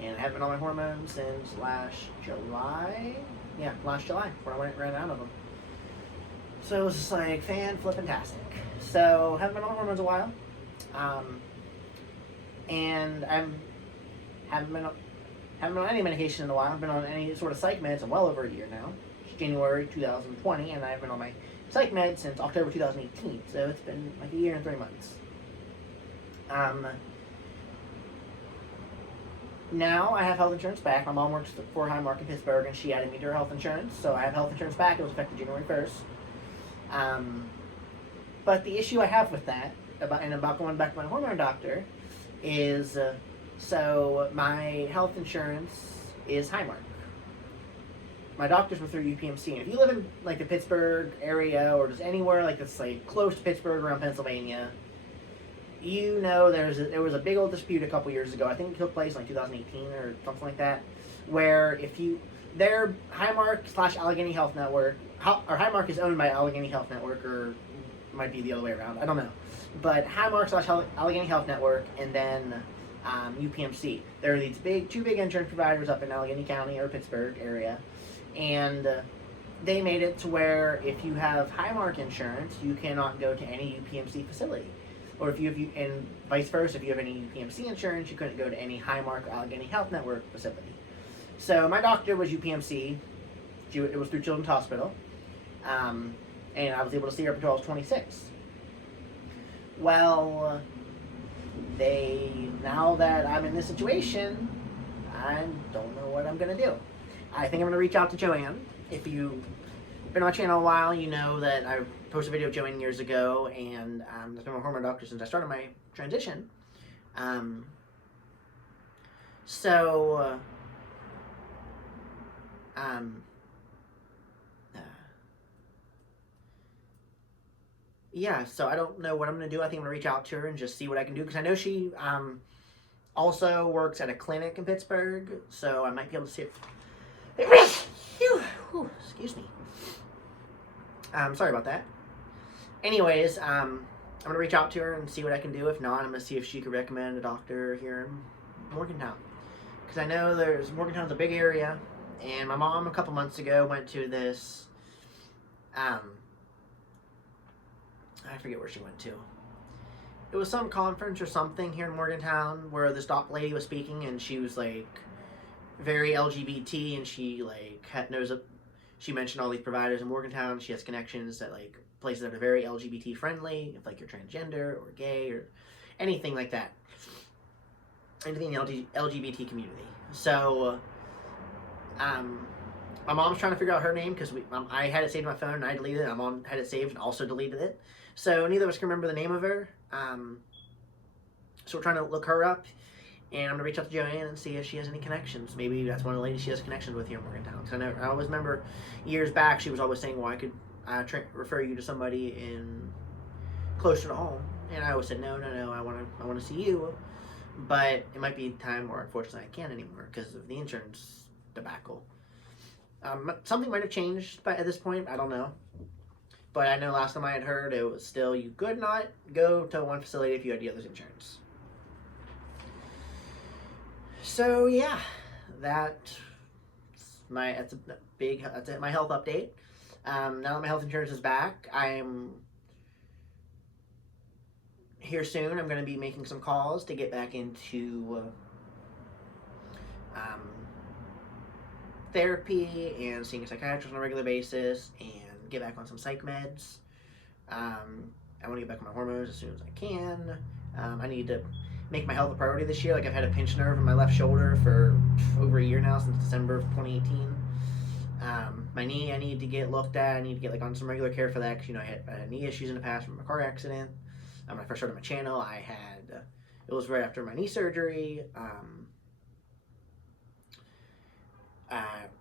And I haven't been on my hormones since last July. Yeah, last July, before I ran out of them. So it was just like fan-flippin-tastic. So haven't been on hormones a while. And I haven't been on any medication in a while. I've been on any sort of psych meds in well over a year now. It's January 2020, and I've been on my psych meds since October 2018. So it's been like a year and 3 months. Now I have health insurance back. My mom works for Highmark in Pittsburgh, and she added me to her health insurance, so I have health insurance back. It was effective January 1st. But the issue I have with that, about going back to my hormone doctor, is so my health insurance is Highmark. My doctors were through UPMC, and if you live in like the Pittsburgh area or just anywhere like that's like close to Pittsburgh around Pennsylvania, you know there was a big old dispute a couple years ago. I think it took place in like 2018 or something like that, where their Highmark / Allegheny Health Network, or Highmark is owned by Allegheny Health Network, or it might be the other way around, I don't know. But Highmark / Allegheny Health Network, and then UPMC. There are these two big insurance providers up in Allegheny County or Pittsburgh area, and they made it to where if you have Highmark insurance, you cannot go to any UPMC facility. Or and vice versa, if you have any UPMC insurance, you couldn't go to any Highmark or Allegheny Health Network facility. So my doctor was UPMC. It was through Children's Hospital. And I was able to see her up until I was 26. Well, now that I'm in this situation, I don't know what I'm going to do. I think I'm going to reach out to Joanne. If you've been on my channel a while, you know that I posted a video of Joanne years ago, and I've been my hormone doctor since I started my transition. yeah, so I don't know what I'm going to do. I think I'm going to reach out to her and just see what I can do, because I know she also works at a clinic in Pittsburgh, so I might be able to see it. Excuse me. Sorry about that. Anyways, I'm going to reach out to her and see what I can do. If not, I'm going to see if she could recommend a doctor here in Morgantown. Because I know Morgantown's a big area, and my mom a couple months ago went to this, I forget where she went to. It was some conference or something here in Morgantown where this doc lady was speaking, and she was like very LGBT, and she like she mentioned all these providers in Morgantown. She has connections at like places that are very LGBT friendly, if like you're transgender or gay or anything like that, anything in the LGBT community. So my mom's trying to figure out her name, because I had it saved on my phone and I deleted it. My mom had it saved and also deleted it. So neither of us can remember the name of her. So we're trying to look her up, and I'm going to reach out to Joanne and see if she has any connections. Maybe that's one of the ladies she has connections with here in Morgantown. Because I always remember years back she was always saying, well, I could refer you to somebody closer to home. And I always said, no, I want to see you. But it might be time where unfortunately I can't anymore because of the insurance debacle. Something might have changed at this point. I don't know. But I know last time I had heard it was still you could not go to one facility if you had the other's insurance. So yeah, that's my health update. Now that my health insurance is back, I'm here soon. I'm going to be making some calls to get back into therapy and seeing a psychiatrist on a regular basis and get back on some psych meds. I want to get back on my hormones as soon as I can. I need to make my health a priority this year. Like, I've had a pinched nerve in my left shoulder for over a year now, since December of 2018. My knee, I need to get looked at. I need to get like on some regular care for that, because I had knee issues in the past from a car accident. When I first started my channel, it was right after my knee surgery.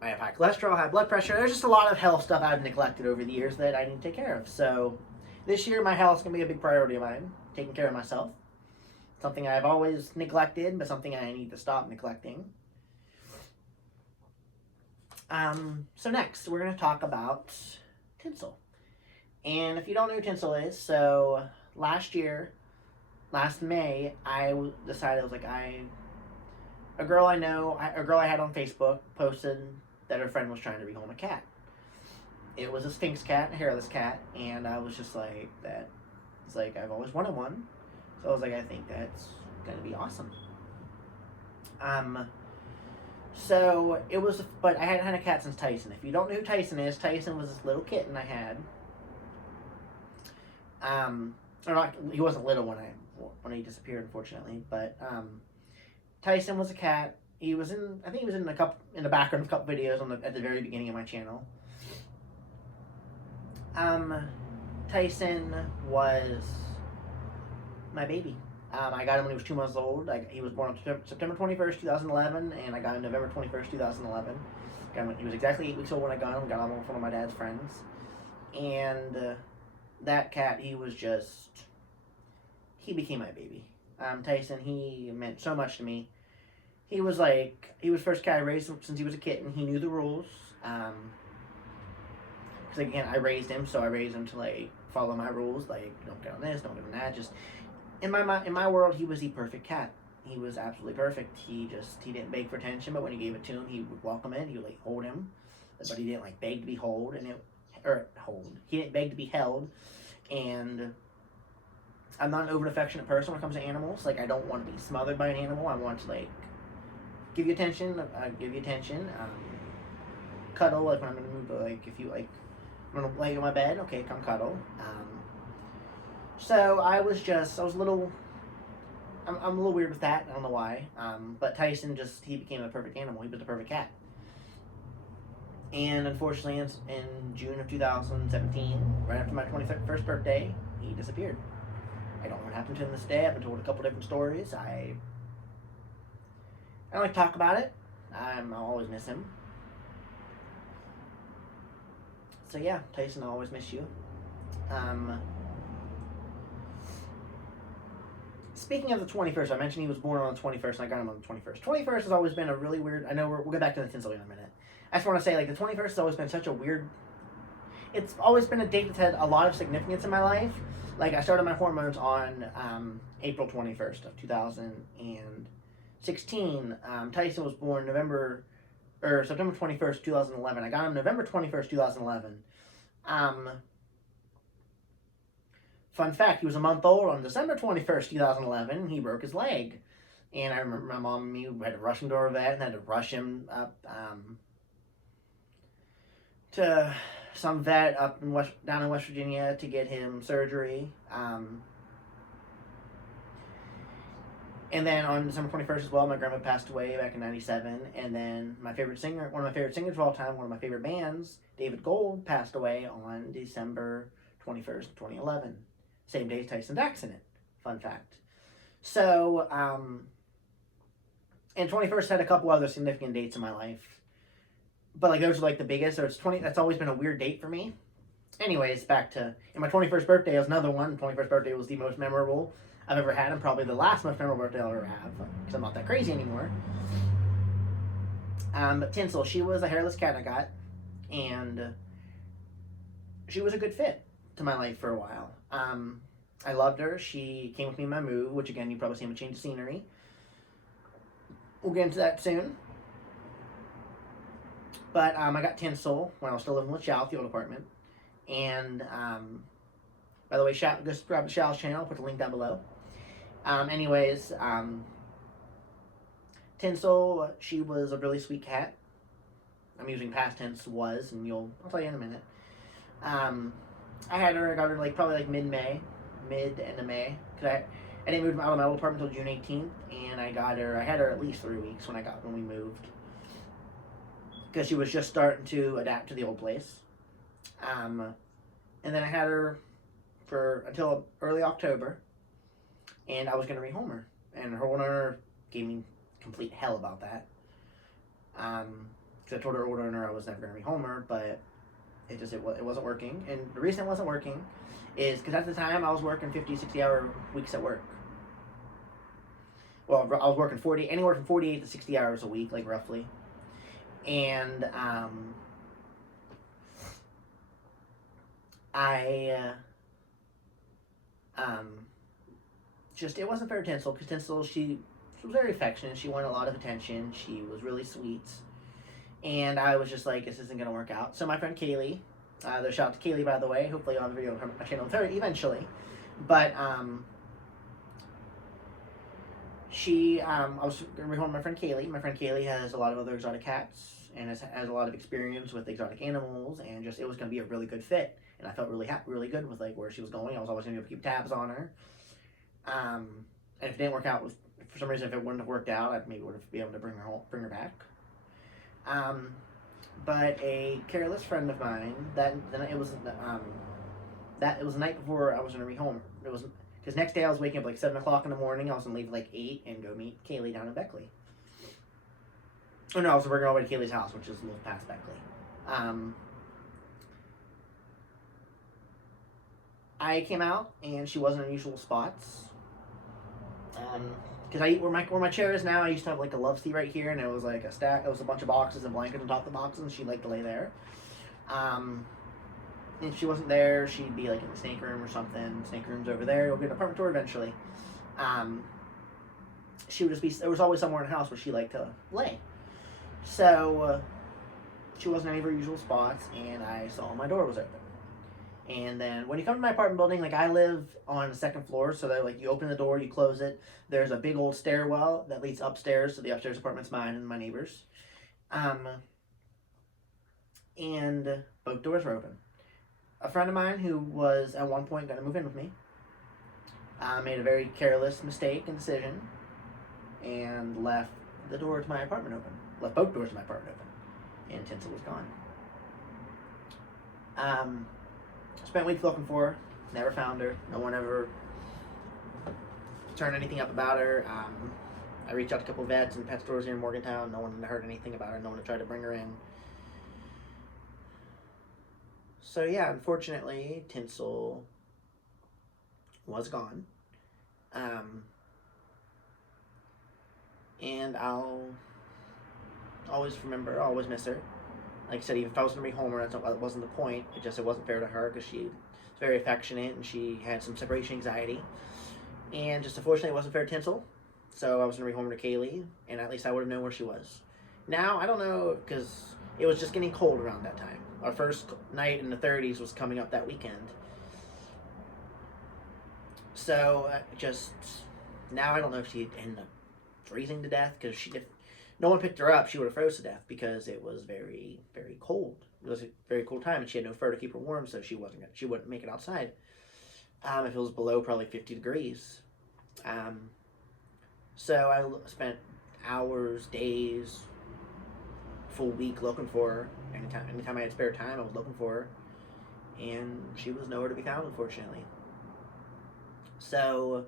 I have high cholesterol, high blood pressure. There's just a lot of health stuff I've neglected over the years that I need to take care of. So this year, my health is going to be a big priority of mine, taking care of myself. Something I've always neglected, but something I need to stop neglecting. So next, we're going to talk about tinsel. And if you don't know who tinsel is, so last May, I decided, I was like, a girl I had on Facebook posted that her friend was trying to rehome a cat. It was a Sphinx cat, a hairless cat, and I was just like, I've always wanted one. So I was like, I think that's going to be awesome. But I hadn't had a cat since Tyson. If you don't know who Tyson is, Tyson was this little kitten I had. He wasn't little when he disappeared, unfortunately, but Tyson was a cat. I think he was in the background of a couple videos at the very beginning of my channel. Tyson was my baby. I got him when he was 2 months old. He was born on September 21st, 2011, and I got him November 21st, 2011. He was exactly 8 weeks old when I got him. Got him with one of my dad's friends. And that cat, he became my baby. Tyson, he meant so much to me. He was the first cat I raised since he was a kitten. He knew the rules. Because again, I raised him, so I raised him to follow my rules. Don't get on this, don't get on that. Just in my world, he was the perfect cat. He was absolutely perfect. He didn't beg for attention, but when you gave it to him, he would welcome it. He would hold him, but he didn't beg to be hold, He didn't beg to be held, and I'm not an over affectionate person when it comes to animals. I don't want to be smothered by an animal. I want to give you attention. Cuddle when I'm in the mood. If you I'm gonna lay on my bed. Okay, come cuddle. So I was a little. I'm a little weird with that. I don't know why. But Tyson he became a perfect animal. He was the perfect cat. And unfortunately, in June of 2017, right after my 21st birthday, he disappeared. I don't know what happened to him this day. I've been told a couple different stories. I don't like to talk about it. I'll always miss him. So yeah, Tyson, I'll always miss you. speaking of the 21st, I mentioned he was born on the 21st, and I got him on the 21st. 21st has always been a really weird. I know we'll get back to the tinsel in a minute. I just want to say, like, the 21st has always been such a weird. It's always been a date that's had a lot of significance in my life. Like, I started my hormones on April 21st of 2016. Tyson was born September 21st, 2011. I got him November 21st, 2011. Fun fact, he was a month old on December 21st, 2011. He broke his leg. And I remember my mom and me had to rush him to a vet and had to rush him up to some vet down in West Virginia to get him surgery. And then on December 21st as well, my grandma passed away back in '97. And then one of my favorite singers of all time, one of my favorite bands, David Gold, passed away on December 21st, 2011. Same day as Tyson's accident. Fun fact. So, and 21st had a couple other significant dates in my life. But, like, those are, like, the biggest. So that's always been a weird date for me. Anyways, back to, and my 21st birthday was another one. 21st birthday was the most memorable I've ever had, and probably the last most memorable birthday I'll ever have, because I'm not that crazy anymore. But Tinsel, she was a hairless cat I got, and she was a good fit to my life for a while. I loved her. She came with me in my move, which, again, you probably see me change the scenery. We'll get into that soon. But I got Tinsel when I was still living with Shal at the old apartment. And, by the way, Shal, go subscribe to Shal's channel. I'll put the link down below. Tinsel, she was a really sweet cat. I'm using past tense was, and I'll tell you in a minute. I got her probably mid to end of May. Because I didn't move out of my old apartment until June 18th. And I had her at least 3 weeks when we moved. Because she was just starting to adapt to the old place. And then I had her until early October, and I was going to rehome her. And her owner gave me complete hell about that. Because I told her old owner I was never going to rehome her, but it wasn't working. And the reason it wasn't working is because at the time I was working 50, 60-hour weeks at work. Well, I was working anywhere from 48 to 60 hours a week, like roughly. And it wasn't fair to Tinsel, because Tinsel, she was very affectionate. She wanted a lot of attention. She was really sweet. And I was just like, this isn't going to work out. So my friend Kaylee, shout out to Kaylee, by the way. Hopefully I'll have a video on my channel with her eventually. But, I was going to rehome my friend Kaylee. My friend Kaylee has a lot of other exotic cats and has a lot of experience with exotic animals, and it was going to be a really good fit. And I felt really really good with where she was going. I was always going to be able to keep tabs on her. And if it didn't work out, for some reason, if it wouldn't have worked out, I maybe would have been able to bring her back. But a careless friend of mine, it was the night before I was going to rehome her. It was because next day I was waking up 7 o'clock in the morning. I was going to leave 8 and go meet Kaylee down in Beckley. Oh no, I was working all the way to Kaylee's house, which is a little past Beckley. I came out and she wasn't in usual spots. Because where my chair is now, I used to have a love seat right here, and it was a stack. It was a bunch of boxes and blankets on top of the boxes, and she liked to lay there. If she wasn't there, she'd be in the snake room or something. Snake room's over there. We'll get an apartment tour eventually. She would just be. There was always somewhere in the house where she liked to lay. So she wasn't in any of her usual spots, and I saw my door was open. And then when you come to my apartment building, I live on the second floor, so that you open the door, you close it. There's a big old stairwell that leads upstairs, so the upstairs apartment's mine and my neighbor's. And both doors were open. A friend of mine who was at one point going to move in with me made a very careless mistake and decision and left the door to my apartment open. Left both doors to my apartment open. And Tinsel was gone. Spent weeks looking for her. Never found her. No one ever turned anything up about her. I reached out to a couple of vets and pet stores here in Morgantown. No one heard anything about her. No one had tried to bring her in. So yeah, unfortunately, Tinsel was gone. and I'll always remember, I'll always miss her. Like I said, even if I was going to rehome her, that wasn't the point. It wasn't fair to her because she was very affectionate and she had some separation anxiety. And just unfortunately, it wasn't fair to Tinsel. So I was going to rehome her to Kaylee, and at least I would have known where she was. Now, I don't know, because it was just getting cold around that time. Our first night in the 30s was coming up that weekend. So, now I don't know if she ended up freezing to death, because if no one picked her up, she would have froze to death, because it was very, very cold. It was a very cold time, and she had no fur to keep her warm, so she wouldn't make it outside. If it was below probably 50 degrees. So I spent hours, days, full week looking for her. Anytime I had spare time, I was looking for her. And she was nowhere to be found, unfortunately. So,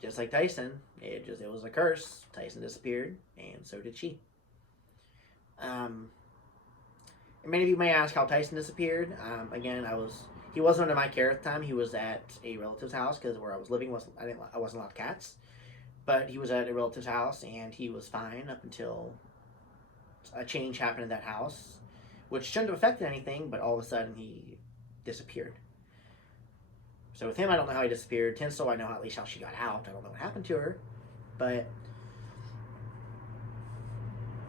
just like Tyson, it was a curse. Tyson disappeared, and so did she. And many of you may ask how Tyson disappeared. Again, he wasn't under my care at the time. He was at a relative's house, because where I was living I wasn't allowed cats. But he was at a relative's house, and he was fine up until a change happened in that house, which shouldn't have affected anything, but all of a sudden he disappeared. So with him, I don't know how he disappeared. Tinsel, I know at least how she got out. I don't know what happened to her. But,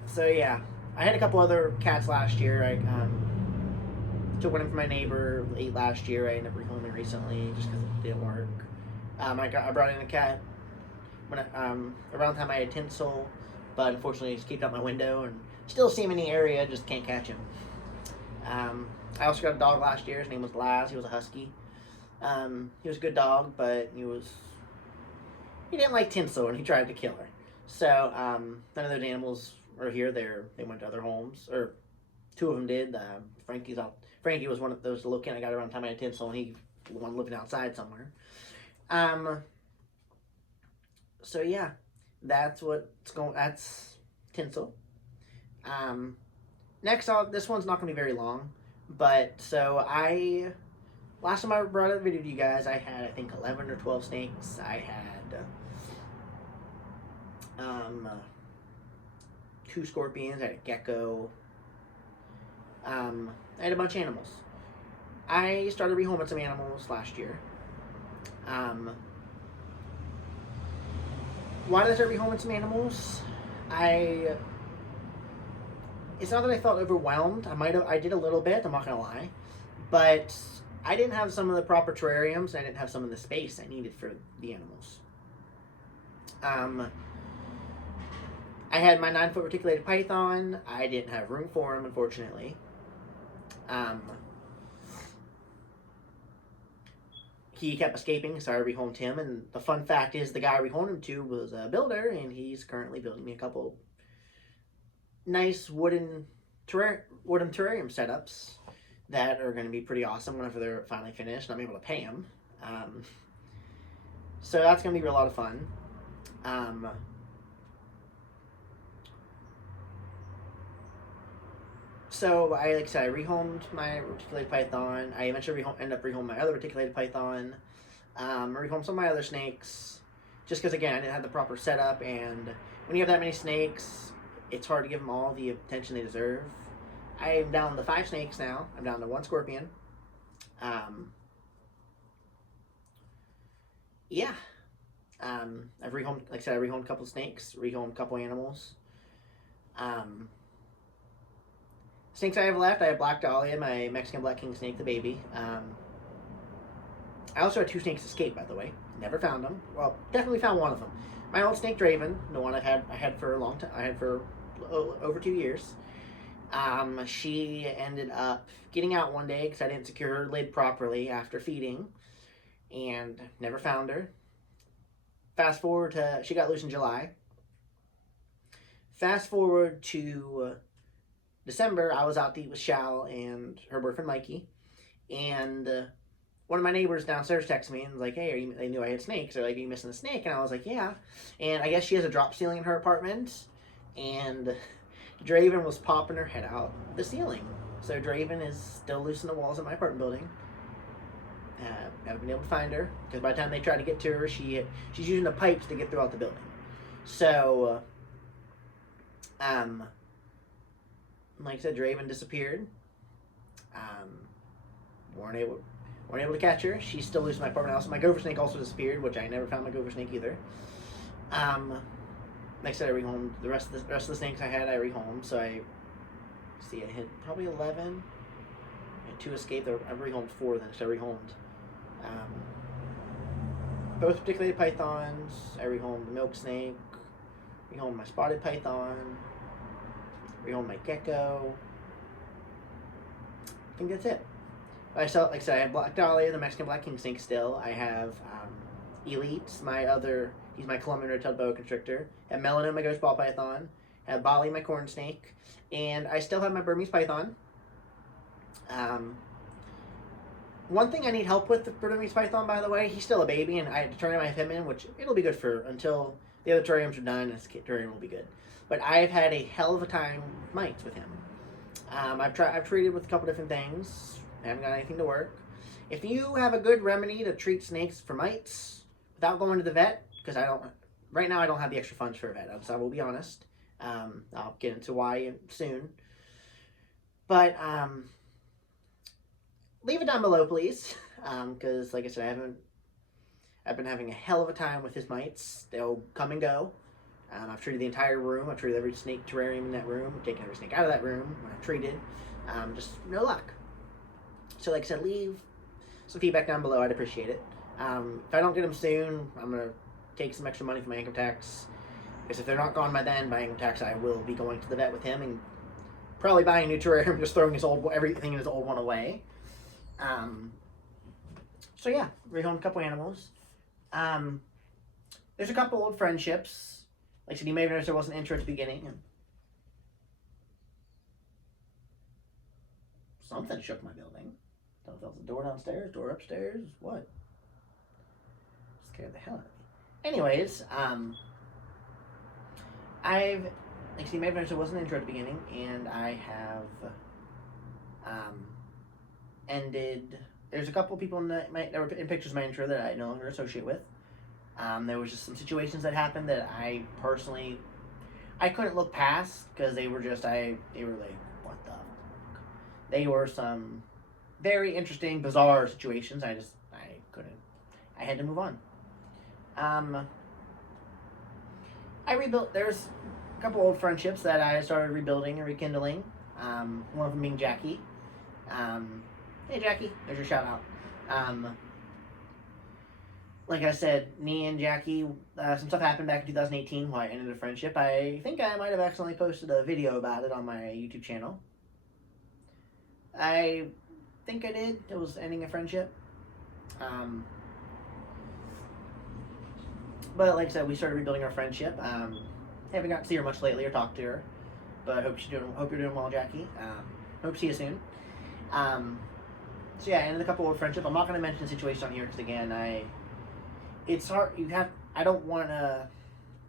so yeah. I had a couple other cats last year. I took one in from my neighbor late last year. I ended up rehoming recently just because it didn't work. I brought in a cat when around the time I had Tinsel, but unfortunately he's kept out my window and still see him in the area, just can't catch him. I also got a dog last year. His name was Laz. He was a husky. He was a good dog, but he didn't like Tinsel, and he tried to kill her. So none of those animals are here. They went to other homes, or two of them did. Frankie was one of those little kid I got around the time I had Tinsel, and he was one living outside somewhere. So yeah, that's Tinsel. Next, this one's not going to be very long, but so last time I brought a video to you guys, I had, I think, 11 or 12 snakes. I had 2 scorpions, I had a gecko, I had a bunch of animals. I started rehoming some animals last year. Why did I start rehoming some animals? It's not that I felt overwhelmed. I did a little bit, I'm not gonna lie, but I didn't have some of the proper terrariums. I didn't have some of the space I needed for the animals. I had my 9-foot reticulated python. I didn't have room for him, unfortunately. He kept escaping, so I rehomed him. And the fun fact is, the guy I rehomed him to was a builder, and he's currently building me a couple nice wooden terrarium setups that are going to be pretty awesome whenever they're finally finished and I'm able to pay them. So that's going to be a lot of fun. So like I said, I rehomed my reticulated python. I eventually ended up rehoming my other reticulated python. I rehomed some of my other snakes, just because, again, I didn't have the proper setup, and when you have that many snakes, it's hard to give them all the attention they deserve. I'm down to 5 snakes now. I'm down to 1 scorpion. Yeah. I've rehomed, like I said, I rehomed a couple snakes, rehomed a couple animals. Snakes I have left, I have Black Dahlia, my Mexican Black King snake, the baby. I also had 2 snakes escape, by the way. Never found them. Well, definitely found one of them. My old snake Draven, the one I had for a long time. I had for over 2 years. She ended up getting out one day because I didn't secure her lid properly after feeding, and never found her. Fast forward to, she got loose in July. Fast forward to December, I was out to eat with Shal and her boyfriend Mikey, and one of my neighbors downstairs texted me and was like, hey, they knew I had snakes. They're like, are you missing a snake? And I was like, yeah. And I guess she has a drop ceiling in her apartment, and Draven was popping her head out the ceiling. So Draven is still loose in the walls of my apartment building. Haven't been able to find her, because by the time they tried to get to her, she's using the pipes to get throughout the building. So, like I said, Draven disappeared. Weren't able to catch her. She's still loose in my apartment house. My gopher snake also disappeared, which I never found my gopher snake either. Like I said, I rehomed the rest of the snakes I had. I rehomed, so I hit probably 11. I had 2 escape. I rehomed 4 then, so I rehomed. Both reticulated pythons. I rehomed the milk snake. Rehomed my spotted python. Rehomed my gecko. I think that's it. Like I said, I have Black Dahlia, the Mexican Black King Snake still. I have Elite, he's my Colombian red-tailed boa constrictor. I have Melanin, my ghost ball python. I have Bali, my corn snake. And I still have my Burmese python. One thing I need help with the Burmese python, by the way, he's still a baby, and I had to turn my him in, which it'll be good for until the other terrariums are done, and this terrarium will be good. But I've had a hell of a time with mites with him. I've treated with a couple different things. I haven't got anything to work. If you have a good remedy to treat snakes for mites without going to the vet, because right now I don't have the extra funds for a vet, so I will be honest. I'll get into why soon. But leave it down below, please, because like I said, I've been having a hell of a time with his mites. They'll come and go. I've treated the entire room. I've treated every snake terrarium in that room. I've taken every snake out of that room when I've treated. Just no luck. So like I said, leave some feedback down below. I'd appreciate it. If I don't get them soon, I'm going to take some extra money for my income tax. Because if they're not gone by then, by income tax, I will be going to the vet with him and probably buying a new terrarium, just throwing everything in his old one away. So yeah, rehomed a couple animals. There's a couple old friendships. Like I said, you may have noticed there was an intro at the beginning. And something shook my building. Don't know if it was the door downstairs, door upstairs, what? Scared the hell out of me. Anyways, like you may have noticed there was an intro at the beginning, and I have ended. There's a couple people that were in pictures of my intro that I no longer associate with. There was just some situations that happened that I personally couldn't look past because they were like, what the fuck? They were some very interesting, bizarre situations. I couldn't. I had to move on. I rebuilt. There's a couple old friendships that I started rebuilding and rekindling. One of them being Jackie. Hey Jackie, there's your shout out. Like I said, me and Jackie, some stuff happened back in 2018 why I ended a friendship. I think I might have accidentally posted a video about it on my YouTube channel. I think I did. It was ending a friendship. But like I said, we started rebuilding our friendship. Haven't got to see her much lately or talk to her, but hope you're doing well, Jackie. Hope to see you soon. So yeah, I ended a couple of friendships. I'm not going to mention the situation on here because again, it's hard. I don't want to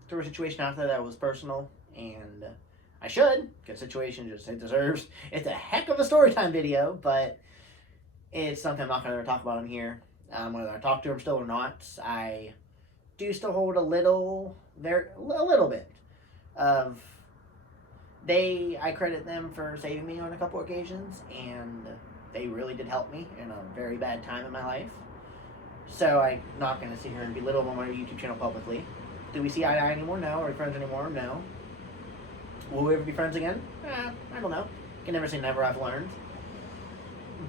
throw a situation out there that was personal, and I should, because the situation it's a heck of a story time video, but it's something I'm not going to talk about on here. Whether I talk to him still or not, I do still hold a little bit of. I credit them for saving me on a couple occasions, and they really did help me in a very bad time in my life. So I'm not going to sit here and belittle them on my YouTube channel publicly. Do we see eye to eye anymore? No. Are we friends anymore? No. Will we ever be friends again? I don't know. Can never say never, I've learned.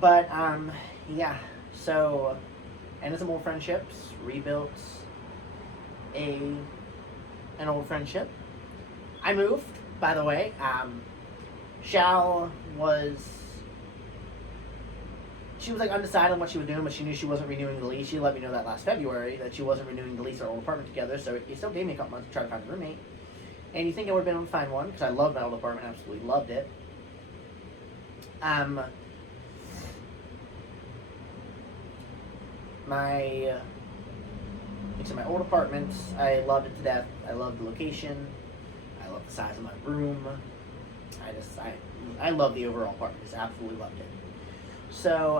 But, yeah. So, ended some old friendships. Rebuilt an old friendship. I moved, by the way. Shao she was like undecided on what she was doing, but she knew she wasn't renewing the lease. She let me know that last February that she wasn't renewing the lease at our old apartment together, so it still gave me a couple months to try to find a roommate. And you think I would have been able to find one, because I loved my old apartment, absolutely loved it. My old apartment, I loved it to death. I loved the location. I loved the size of my room. I love the overall apartment. Just absolutely loved it. So,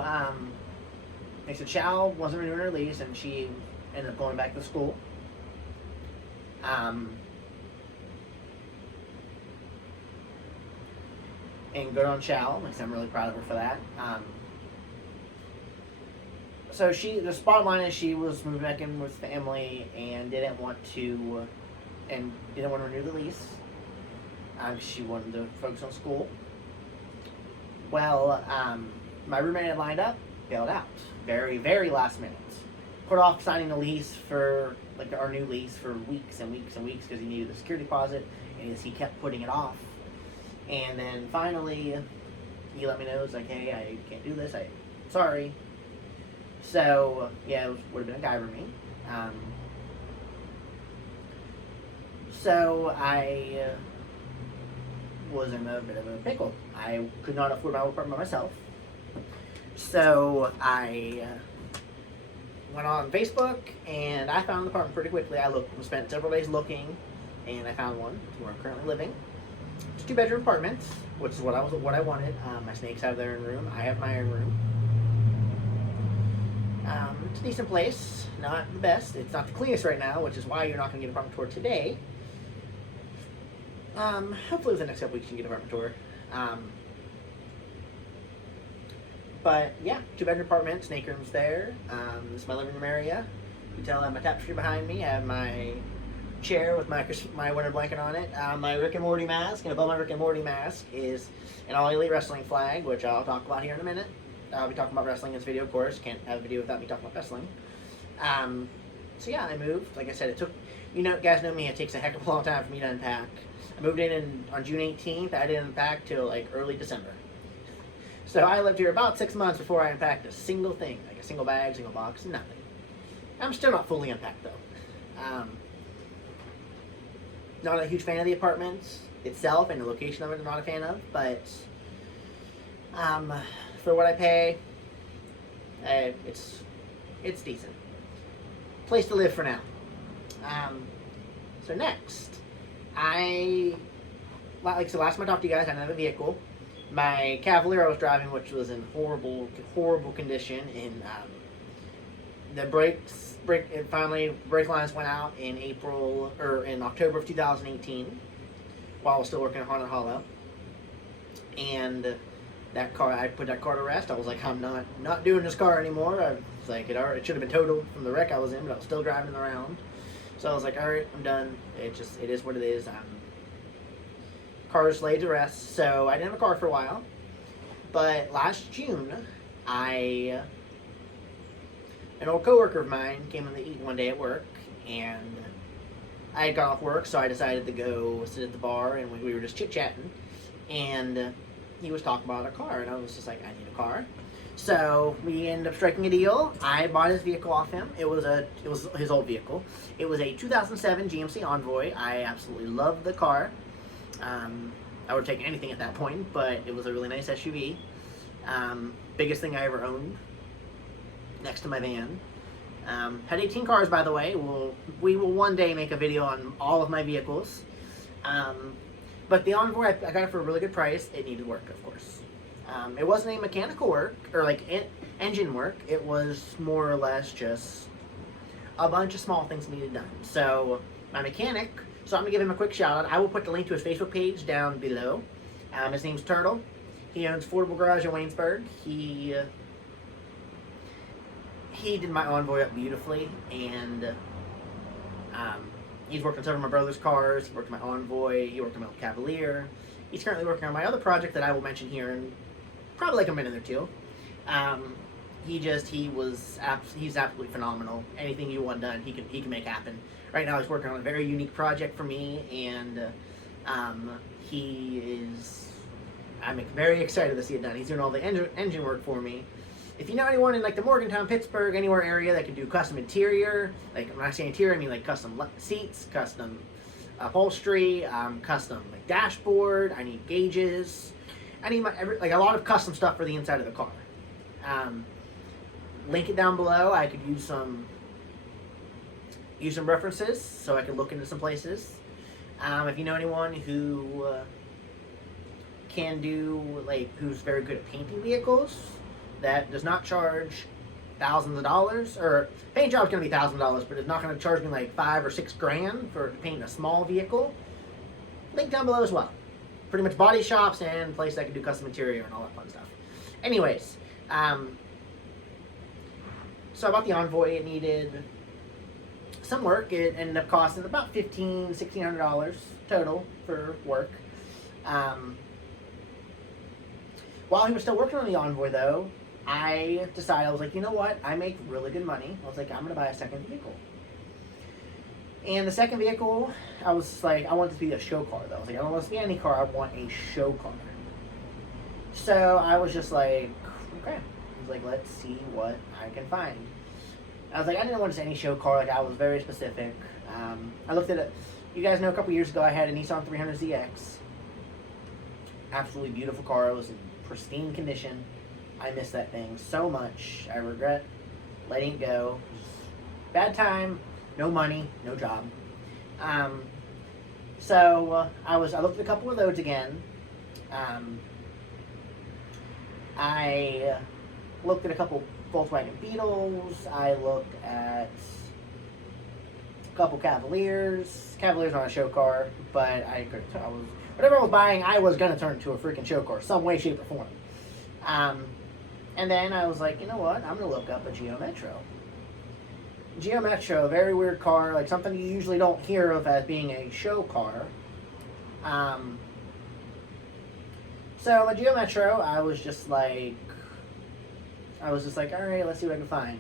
like I said, Chow wasn't renewing her lease, and she ended up going back to school. and good on Chow. I'm really proud of her for that. So the bottom line is she was moving back in with family and didn't want to renew the lease. She wanted to focus on school. Well, my roommate had lined up, bailed out, very, very last minute. Put off signing the lease for our new lease for weeks and weeks and weeks because he needed the security deposit, and he kept putting it off. And then finally, he let me know. It's like, hey, I can't do this. Sorry. So yeah, it would have been a guy for me. So I was in a bit of a pickle. I could not afford my own apartment myself. So I went on Facebook and I found an apartment pretty quickly. I spent several days looking, and I found one where I'm currently living. It's a 2-bedroom apartment, which is what I wanted. My snakes have their own room. I have my own room. It's a decent place, not the best. It's not the cleanest right now, which is why you're not going to get an apartment tour today. Hopefully within the next couple weeks you can get an apartment tour. But yeah, 2-bedroom apartment, snake rooms there. This is my living room area. You can tell I have my tapestry behind me. I have my chair with my winter blanket on it. My Rick and Morty mask, and above my Rick and Morty mask is an All Elite Wrestling flag, which I'll talk about here in a minute. I'll be talking about wrestling in this video, of course. Can't have a video without me talking about wrestling. So yeah, I moved. Like I said, it took, guys know me, it takes a heck of a long time for me to unpack. I moved in on June 18th. I didn't unpack till early December. So I lived here about 6 months before I unpacked a single thing, like a single bag, single box, nothing. I'm still not fully unpacked though. Not a huge fan of the apartment itself, and the location of it I'm not a fan of, but for what I pay, it's decent. Place to live for now. So next, last time I talked to you guys, I didn't have a vehicle. My Cavalier I was driving, which was in horrible condition, and the brake lines went out in October of 2018, while I was still working at Haunted Hollow. And that car, I put that car to rest. I was like, I'm not doing this car anymore. I was like, it should have been totaled from the wreck I was in, but I was still driving around. So I was like, all right, I'm done. It is what it is. Car is laid to rest. So I didn't have a car for a while. But last June, an old coworker of mine came in to eat one day at work, and I had got off work, so I decided to go sit at the bar, and we were just chit-chatting, and he was talking about a car, and I was just like, I need a car. So we ended up striking a deal. I bought his vehicle off him. It was his old vehicle. It was a 2007 GMC Envoy. I absolutely loved the car. I would take anything at that point, but it was a really nice SUV. Biggest thing I ever owned, next to my van. Had 18 cars, by the way. We will one day make a video on all of my vehicles. But the Envoy, I got it for a really good price. It needed work, of course. It wasn't any mechanical work or engine work. It was more or less just a bunch of small things needed done. So my mechanic, so I'm gonna give him a quick shout out. I will put the link to his Facebook page down below. His name's Turtle. He owns Affordable Garage in Waynesburg. He did my Envoy up beautifully, and he's worked on several of my brother's cars. He worked on my Envoy. He worked on my Cavalier. He's currently working on my other project that I will mention here in probably a minute or two. He's absolutely phenomenal. Anything you want done, he can make happen. Right now, he's working on a very unique project for me, and I'm very excited to see it done. He's doing all the engine work for me. If you know anyone in the Morgantown, Pittsburgh, anywhere area that can do custom interior, when I say interior, I mean custom seats, custom upholstery, custom dashboard. I need gauges. I need a lot of custom stuff for the inside of the car. Link it down below. I could use some references so I could look into some places. If you know anyone who can do who's very good at painting vehicles, that does not charge thousands of dollars, or paint job's gonna be $1,000, but it's not gonna charge me $5 or $6 grand for painting a small vehicle, link down below as well. pretty much body shops and places that can do custom interior and all that fun stuff. Anyways, so I bought the Envoy. It needed some work. It ended up costing about $1,600 total for work. While he was still working on the Envoy, though, I decided, I was like, you know what? I make really good money. I was like, I'm going to buy a second vehicle. And the second vehicle, I was like, I want it to be a show car, though. I was like, I don't want it to be any car. I want a show car. So I was just like, okay. I was like, let's see what I can find. I was like, I didn't want just any show car. Like, I was very specific. I looked at it. You guys know a couple years ago I had a Nissan 300ZX. Absolutely beautiful car. It was in pristine condition. I miss that thing so much. I regret letting it go. Bad time, no money, no job. So I looked at a couple of those again. I looked at a couple Volkswagen Beetles. I looked at a couple Cavaliers. Cavaliers aren't a show car, but whatever I was buying, I was gonna turn into a freaking show car, some way, shape, or form. And then I was like, you know what? I'm gonna look up a Geo Metro. Geo Metro, a very weird car, like something you usually don't hear of as being a show car. So my Geo Metro, I was just like, all right, let's see what I can find.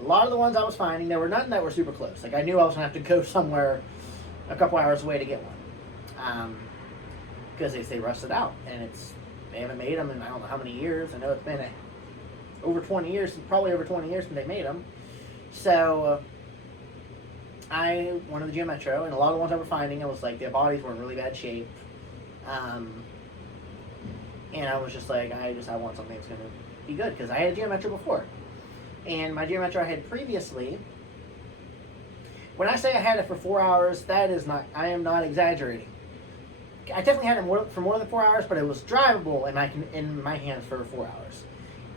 A lot of the ones I was finding, there were none that were super close. Like, I knew I was gonna have to go somewhere a couple hours away to get one, because they rusted out, and they haven't made them in I don't know how many years. I know it's been over 20 years, probably over 20 years since they made them. So I wanted the Geo Metro, and a lot of the ones I was finding, it was like their bodies were in really bad shape, and I was just like, I want something that's gonna be good, because I had a Geo Metro before, and my Geo Metro I had previously. When I say I had it for 4 hours, I am not exaggerating. I definitely had it for more than 4 hours, but it was drivable in my hands for 4 hours.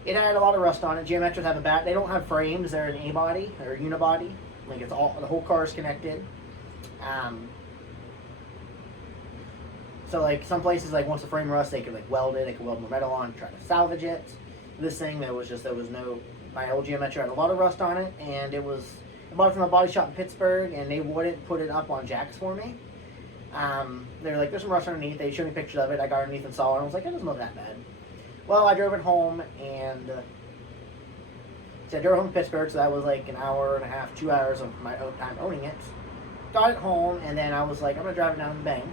It had a lot of rust on it. Geo Metros have they don't have frames. They're an A-body or a unibody. Like, the whole car is connected. So like some places, like once the frame rusts, they could like weld it. They could weld more metal on, try to salvage it. This thing, my old Geo Metro had a lot of rust on it, and I bought it from a body shop in Pittsburgh, and they wouldn't put it up on jacks for me. They were like, there's some rust underneath. They showed me pictures of it. I got underneath and saw it, and I was like, it doesn't look that bad. Well, I drove it home, and I drove home to Pittsburgh, so that was like an hour and a half, 2 hours of my own time owning it. Got it home, and then I was like, I'm going to drive it down to the bank,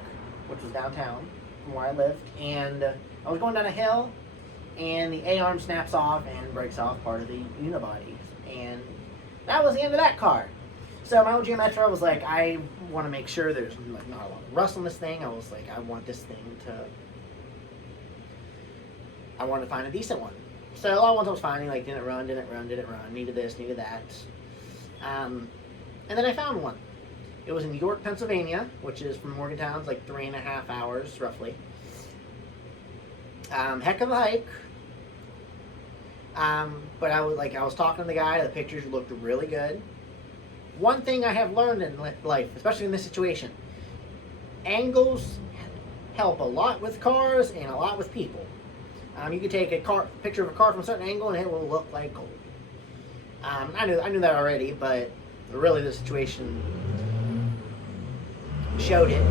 which was downtown from where I lived, and I was going down a hill, and the A-arm snaps off and breaks off part of the unibody, and that was the end of that car. So my old Geo Metro, I was like, I want to make sure there's like not a lot of rust on this thing. I was like, I want this thing I wanted to find a decent one. So a lot of ones I was finding, like, didn't run, needed this, needed that. And then I found one. It was in York, Pennsylvania, which is from Morgantown. It's like 3.5 hours, roughly. Heck of a hike. But I was talking to the guy, the pictures looked really good. One thing I have learned in life, especially in this situation, angles help a lot with cars and a lot with people. You can take a picture of a car from a certain angle and it will look like gold. I knew that already, but really the situation showed it.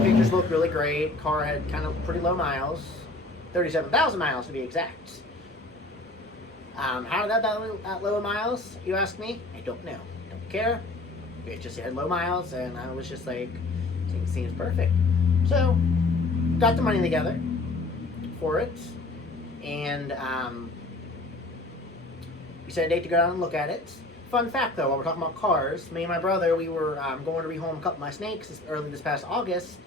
Pictures looked really great. Car had kind of pretty low miles, 37,000 miles to be exact. How did that low miles, you ask me? I don't know. Don't care. It just had low miles, and I was just like, it seems perfect. So, got the money together for it, and we set a date to go down and look at it. Fun fact, though, while we're talking about cars, me and my brother, we were going to rehome a couple of my snakes early this past August,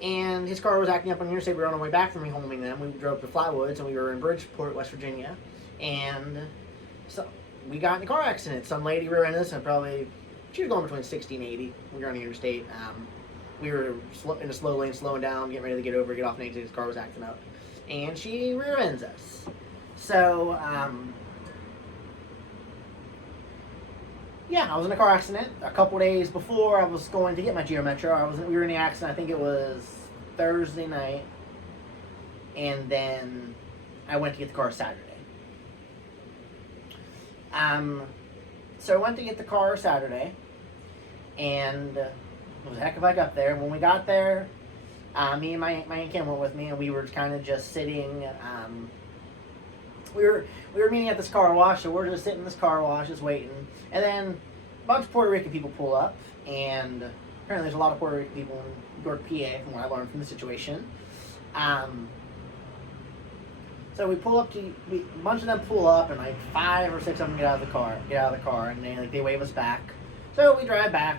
and his car was acting up on the interstate. We were on our way back from rehoming them. We drove to Flatwoods, and we were in Bridgeport, West Virginia, and so we got in a car accident. Some lady rear-ended us, and she was going between 60 and 80. We were on the interstate. We were in a slow lane, slowing down, getting ready to get off an exit. His car was acting up, and she rear-ends us. So, yeah, I was in a car accident a couple days before I was going to get my Geo Metro. We were in the accident, I think it was Thursday night, and then I went to get the car Saturday. So I went to get the car Saturday, and it was a heck of a hike up there. When we got there, me and my Aunt Kim went with me, and we were kind of just sitting. We were meeting at this car wash, so we're just sitting in this car wash, just waiting. And then a bunch of Puerto Rican people pull up, and apparently there's a lot of Puerto Rican people in York, PA, from what I learned from the situation. So we pull up a bunch of them pull up, and like 5 or 6 of them get out of the car, and they wave us back. So we drive back.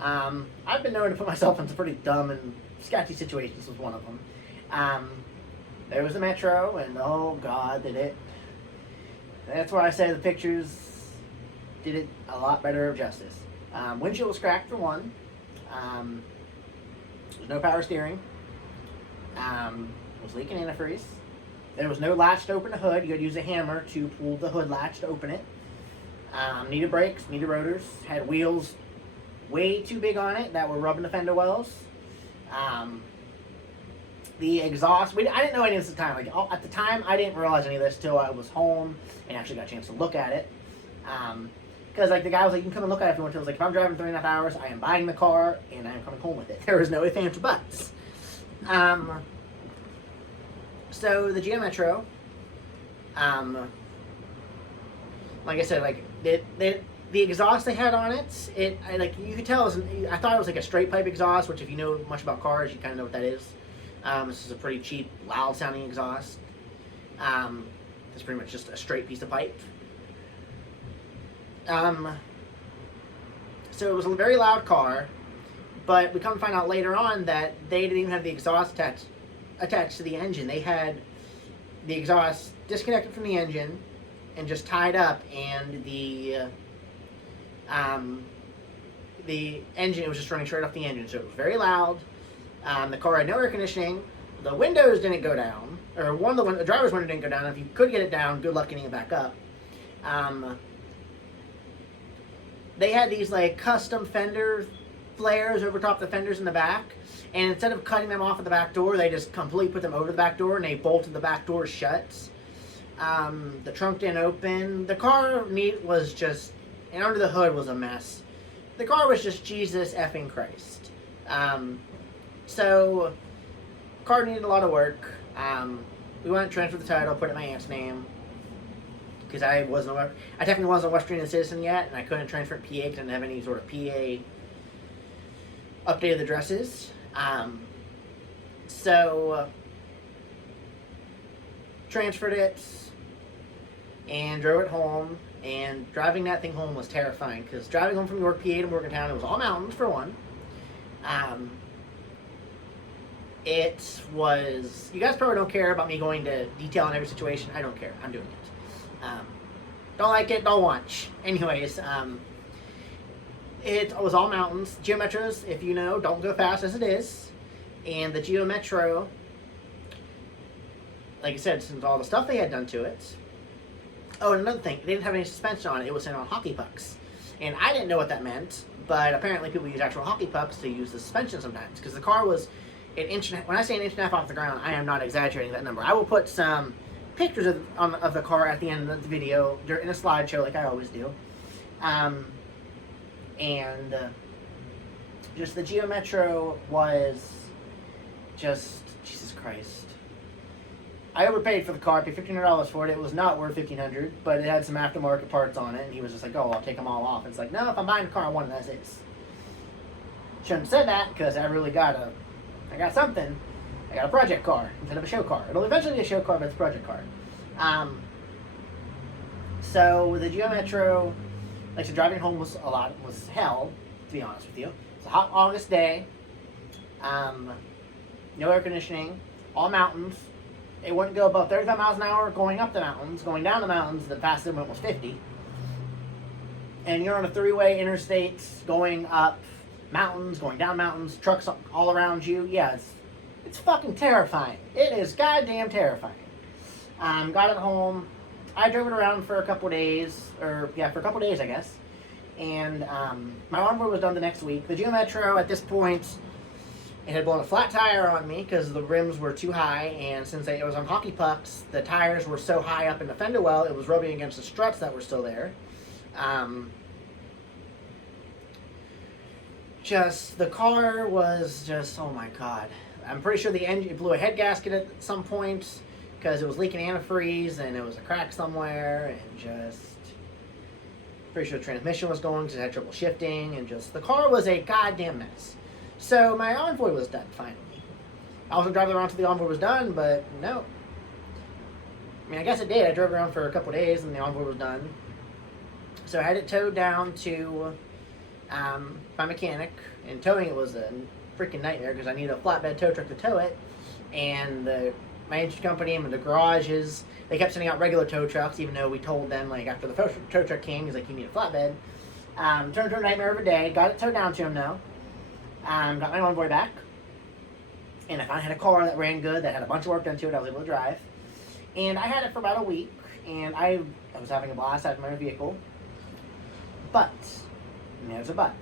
I've been known to put myself in some pretty dumb and sketchy situations. This was one of them. There was the metro, and oh god, did it. That's why I say the pictures did it a lot better of justice. Windshield was cracked for one. There's no power steering. Was leaking antifreeze. There was no latch to open the hood. You had to use a hammer to pull the hood latch to open it. Needed brakes, needed rotors. Had wheels way too big on it that were rubbing the fender wells. The exhaust, I didn't know any of this at the time. Like, at the time, I didn't realize any of this till I was home and actually got a chance to look at it. Because like the guy was like, you can come and look at it if you want to. I was like, if I'm driving 3.5 hours, I am buying the car and I am coming home with it. There was no ifs, ands, or buts. So the Geo Metro, like I said, like the exhaust they had on it, like you could tell, I thought it was like a straight pipe exhaust, which if you know much about cars, you kind of know what that is. This is a pretty cheap, loud sounding exhaust. It's pretty much just a straight piece of pipe. So it was a very loud car, but we come to find out later on that they didn't even have the exhaust attached to the engine. They had the exhaust disconnected from the engine and just tied up, and the engine, it was just running straight off the engine, so it was very loud. The car had no air conditioning. The windows didn't go down, or the driver's window didn't go down. If you could get it down, good luck getting it back up. They had these like custom fender flares over top the fenders in the back, and instead of cutting them off at the back door, they just completely put them over the back door, and they bolted the back door shut. The trunk didn't open. The car was just, and under the hood was a mess. The car was just Jesus effing Christ. So, car needed a lot of work. We went and transferred the title, put it in my aunt's name, because I technically wasn't a West Virginia citizen yet, and I couldn't transfer it to PA because I didn't have any sort of PA updated addresses. So, transferred it and drove it home. And driving that thing home was terrifying, because driving home from York, PA to Morgantown, it was all mountains for one. It was, you guys probably don't care about me going to detail on every situation. I don't care. I'm doing it. Don't like it, don't watch. Anyways, it was all mountains. Geo Metros, if you know, don't go fast as it is. And the Geo Metro, like I said, since all the stuff they had done to it. Oh, and another thing, they didn't have any suspension on it. It was sitting on hockey pucks. And I didn't know what that meant, but apparently people use actual hockey pucks to use the suspension sometimes. Because the car was an inch and a half, when I say an inch and a half off the ground, I am not exaggerating that number. I will put some pictures of the car at the end of the video in a slideshow like I always do. And just the Geo Metro was just, Jesus Christ. I overpaid for the car. I paid $1,500 for it. It was not worth $1,500, but it had some aftermarket parts on it, and he was just like, "Oh, I'll take them all off." It's like, no, if I'm buying a car, I want it as is. Shouldn't have said that, because I got something. I got a project car instead of a show car. It'll eventually be a show car, but it's a project car. So the Geo Metro, like I said, driving home was hell, to be honest with you. It's a hot August day. No air conditioning. All mountains. It wouldn't go above 35 miles an hour going up the mountains. Going down the mountains, the fastest it went was 50. And you're on a 3-way interstate going up mountains, going down mountains, trucks all around you. Yeah, it's fucking terrifying. It is goddamn terrifying. Got it home. I drove it around for a couple days, for a couple days, I guess. And my onboard was done the next week. The Geo Metro at this point, It had blown a flat tire on me because the rims were too high, and since it was on hockey pucks, the tires were so high up in the fender well, it was rubbing against the struts that were still there. The car was just, oh my god. I'm pretty sure the engine, it blew a head gasket at some point because it was leaking antifreeze and it was a crack somewhere, and just pretty sure the transmission was going because it had trouble shifting, and just the car was a goddamn mess. So my Envoy was done finally. I was driving around until the Envoy was done, but no. I mean, I guess it did. I drove around for a couple days and the Envoy was done. So I had it towed down to my mechanic, and towing it was a freaking nightmare because I needed a flatbed tow truck to tow it, and my insurance company and the garages, they kept sending out regular tow trucks, even though we told them, like, after the tow truck came, he's like, you need a flatbed. Turned into a nightmare of a day. Got it towed down to him, though. Got my Envoy back, and I finally had a car that ran good, that had a bunch of work done to it. I was able to drive, and I had it for about a week, and I was having a blast out of my vehicle, but there's a but.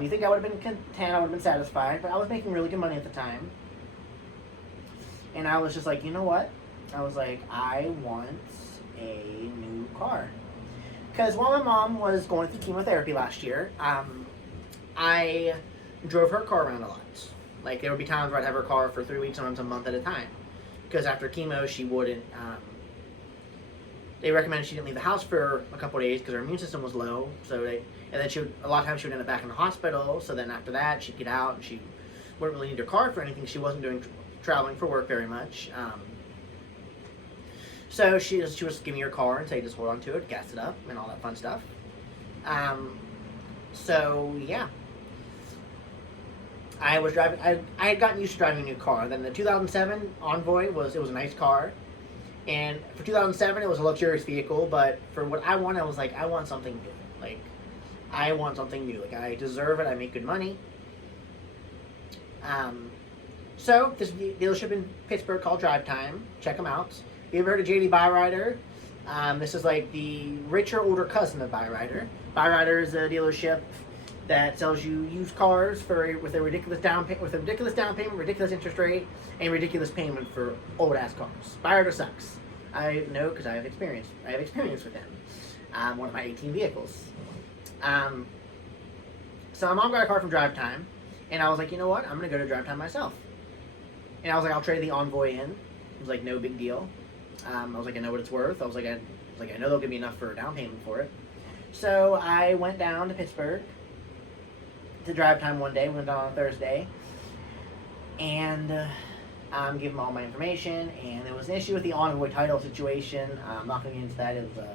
You think I would have been content, I would have been satisfied, but I was making really good money at the time, and I was just like, you know what? I was like, I want a new car, because while my mom was going through chemotherapy last year, I drove her car around a lot. Like, there would be times where I'd have her car for 3 weeks, sometimes a month at a time. Because after chemo, she wouldn't, they recommended she didn't leave the house for a couple of days because her immune system was low. And then a lot of times she would end up back in the hospital. So then after that, she'd get out and she wouldn't really need her car for anything. She wasn't doing traveling for work very much. So she was giving me her car and say, just hold on to it, gas it up, and all that fun stuff. So yeah. I was driving. I had gotten used to driving a new car. Then the 2007 Envoy was a nice car, and for 2007 it was a luxurious vehicle. But for what I want, I was like, I want something new. Like, I want something new. Like, I deserve it. I make good money. So this dealership in Pittsburgh called Drive Time. Check them out. You ever heard of JD Byrider? This is like the richer older cousin of Byrider. Byrider is a dealership that sells you used cars with a ridiculous down payment, ridiculous interest rate, and ridiculous payment for old ass cars. Byrider sucks. I know because I have experience. With them. One of my 18 vehicles. So my mom got a car from Drive Time, and I was like, you know what? I'm gonna go to Drive Time myself. And I was like, I'll trade the Envoy in. It was like no big deal. I was like, I know what it's worth. I know they'll give me enough for a down payment for it. So I went down to Pittsburgh to Drive Time one day. We went down on a Thursday, and give them all my information. And there was an issue with the Envoy title situation. I'm not going to get into that. It was a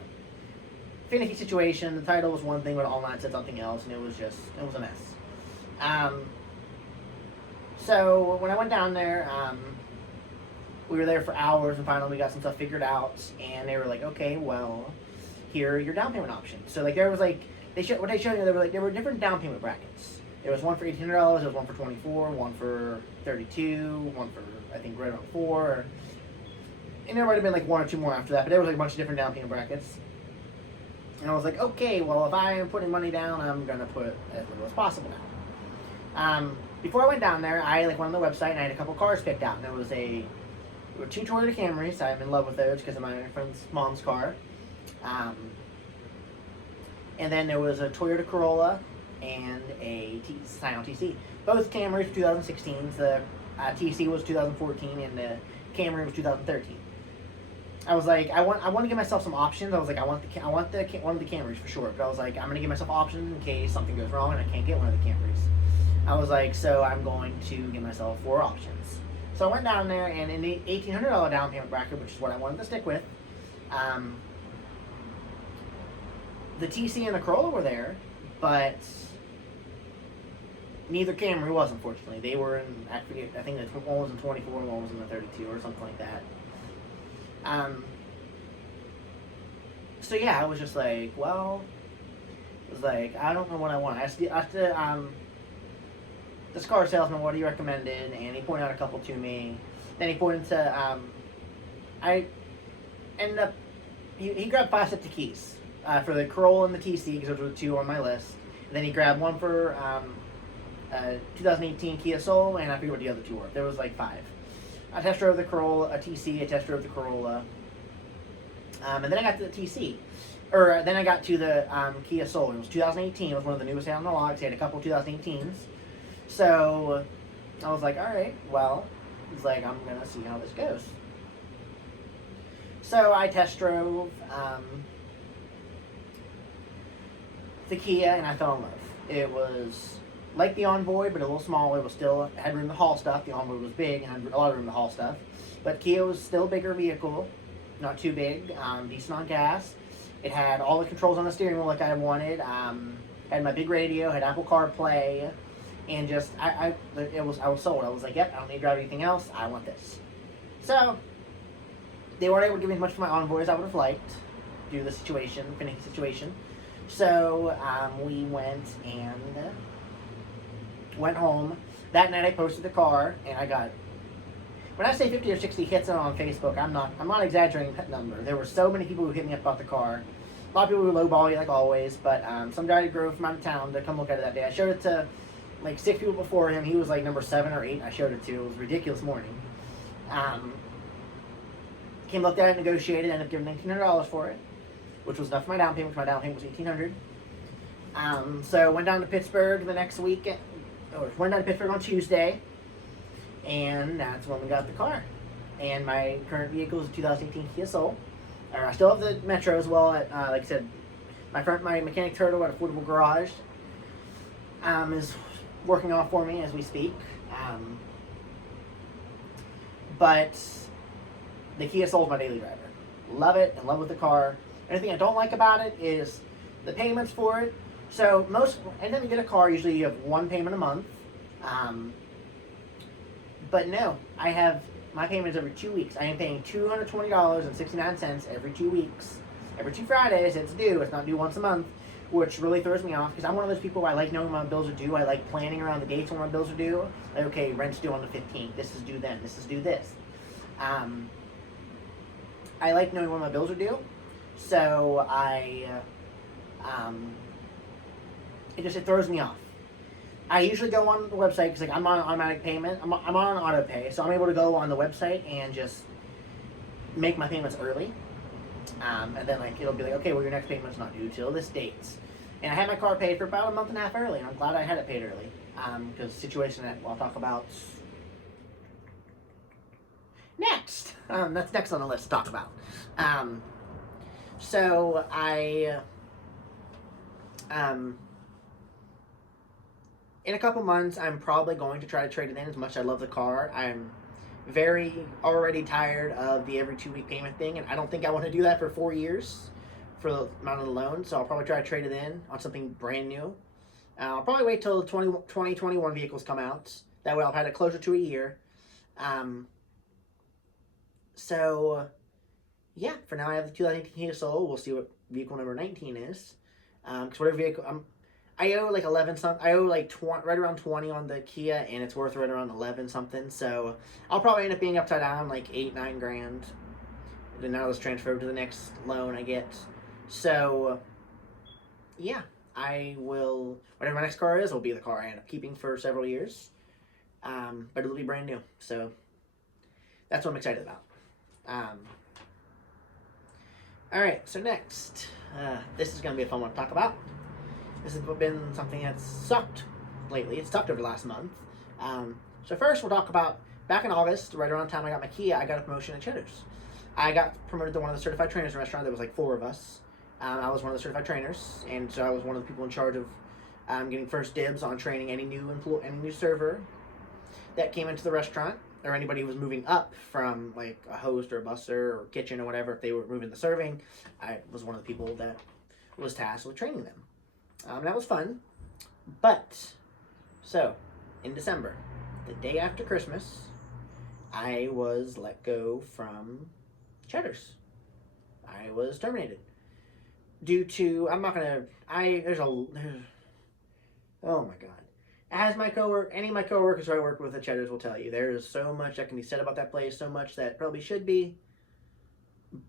finicky situation. The title was one thing, but online said something else, and it was a mess. So when I went down there, we were there for hours, and finally we got some stuff figured out. And they were like, okay, well, here are your down payment options. So like there was like there were different down payment brackets. There was one for $1,800, there was one for $24, one for $32, one for I think right around $4, and there might have been like one or two more after that. But there was like a bunch of different down payment brackets. And I was like, okay, well if I am putting money down, I'm gonna put as little as possible down. Before I went down there, I went on the website and I had a couple cars picked out. And there were two Toyota Camrys. I'm in love with those because of my friend's mom's car. And then there was a Toyota Corolla and a Scion TC. Both Camrys were 2016s. The TC was 2014 and the Camry was 2013. I was like, I want to give myself some options. I was like, I want one of the Camrys for sure. But I was like, I'm gonna give myself options in case something goes wrong and I can't get one of the Camrys. I was like, so I'm going to give myself 4 options. So I went down there, and in the $1,800 down payment bracket, which is what I wanted to stick with, the TC and the Corolla were there, but neither Camry was, unfortunately. They were in, I think one was in 24 and one was in the 32 or something like that. So yeah, I was just like, well, I don't know what I want. I asked this car salesman what he recommended, and he pointed out a couple to me. Then he pointed to, I ended up, he grabbed 5 sets of keys for the Corolla and the TC, because those were the 2 on my list. And then he grabbed one for 2018 Kia Soul, and I forget what the other two were. There was like 5. I test drove the Corolla, a TC, I test drove the Corolla. And then I got to the TC. Or then I got to the Kia Soul. It was 2018. It was one of the newest out on the logs. They had a couple 2018s. So I was like, alright, well, it's like, I'm going to see how this goes. So I test drove the Kia, and I fell in love. It was like the Envoy, but a little smaller. It was still, it had room to haul stuff. The Envoy was big and had a lot of room to haul stuff. But Kia was still a bigger vehicle. Not too big, decent on gas. It had all the controls on the steering wheel like I wanted. Had my big radio, had Apple CarPlay, and just I was sold. I was like, yep, I don't need to drive anything else. I want this. So they weren't able to give me as much for my Envoy as I would have liked due to the situation, finicky situation. So we went home. That night I posted the car, and I got. When I say 50 or 60 hits on Facebook, I'm not exaggerating that number. There were so many people who hit me up about the car. A lot of people who lowball you like always, but some guy who drove from out of town to come look at it that day. I showed it to like 6 people before him. He was like number 7 or 8. I showed it to. It was a ridiculous morning. Came looked at it, negotiated, ended up giving $1,900 for it, which was enough for my down payment. My down payment was $1,800. So went down to Pittsburgh the next week. Went down to Pittsburgh on Tuesday. And that's when we got the car. And my current vehicle is a 2018 Kia Soul. I still have the Metro as well. Like I said, my mechanic Turtle at Affordable Garage is working off for me as we speak. But the Kia Soul is my daily driver. Love it. In love with the car. Anything I don't like about it is the payments for it. So anytime you get a car, usually you have one payment a month. But no, I have my payments every 2 weeks. I am paying $220.69 every 2 weeks. Every 2 Fridays, it's due. It's not due once a month, which really throws me off because I'm one of those people where I like knowing when my bills are due. I like planning around the dates when my bills are due. Like, okay, rent's due on the 15th. This is due then. This is due this. I like knowing when my bills are due. So it throws me off. I usually go on the website because I'm on automatic payment. I'm on auto pay, so I'm able to go on the website and just make my payments early. And then it'll be like, okay, well your next payment's not due till this date. And I had my car paid for about a month and a half early, and I'm glad I had it paid early. Because the situation that I'll talk about next. That's next on the list to talk about. So in a couple months, I'm probably going to try to trade it in as much as I love the car. I'm already tired of the every 2 week payment thing, and I don't think I want to do that for 4 years for the amount of the loan, so I'll probably try to trade it in on something brand new. I'll probably wait till the 2021 vehicles come out. That way I'll have it closer to a year. So, yeah, for now I have the 2018 Kia Soul. We'll see what vehicle number 19 is. Because whatever vehicle... I owe like 11 something. I owe like right around 20 on the Kia, and it's worth right around 11 something. So I'll probably end up being upside down like 8-9 grand. Then now let's transfer to the next loan I get. So yeah, I will. Whatever my next car is, will be the car I end up keeping for several years. But it'll be brand new. So that's what I'm excited about. All right. So next, this is gonna be a fun one to talk about. This has been something that's sucked lately. It's sucked over the last month. So first we'll talk about, back in August, right around the time I got my Kia, I got a promotion at Cheddar's. I got promoted to one of the certified trainers in the restaurant. There was like 4 of us. I was one of the certified trainers, and so I was one of the people in charge of getting first dibs on training any new server that came into the restaurant, or anybody who was moving up from like a host or a busser or kitchen or whatever. If they were moving to serving, I was one of the people that was tasked with training them. That was fun. But, so, in December, the day after Christmas, I was let go from Cheddar's. I was terminated. Due to, oh my God. As any of my coworkers who I work with at Cheddar's will tell you, there is so much that can be said about that place, so much that probably should be.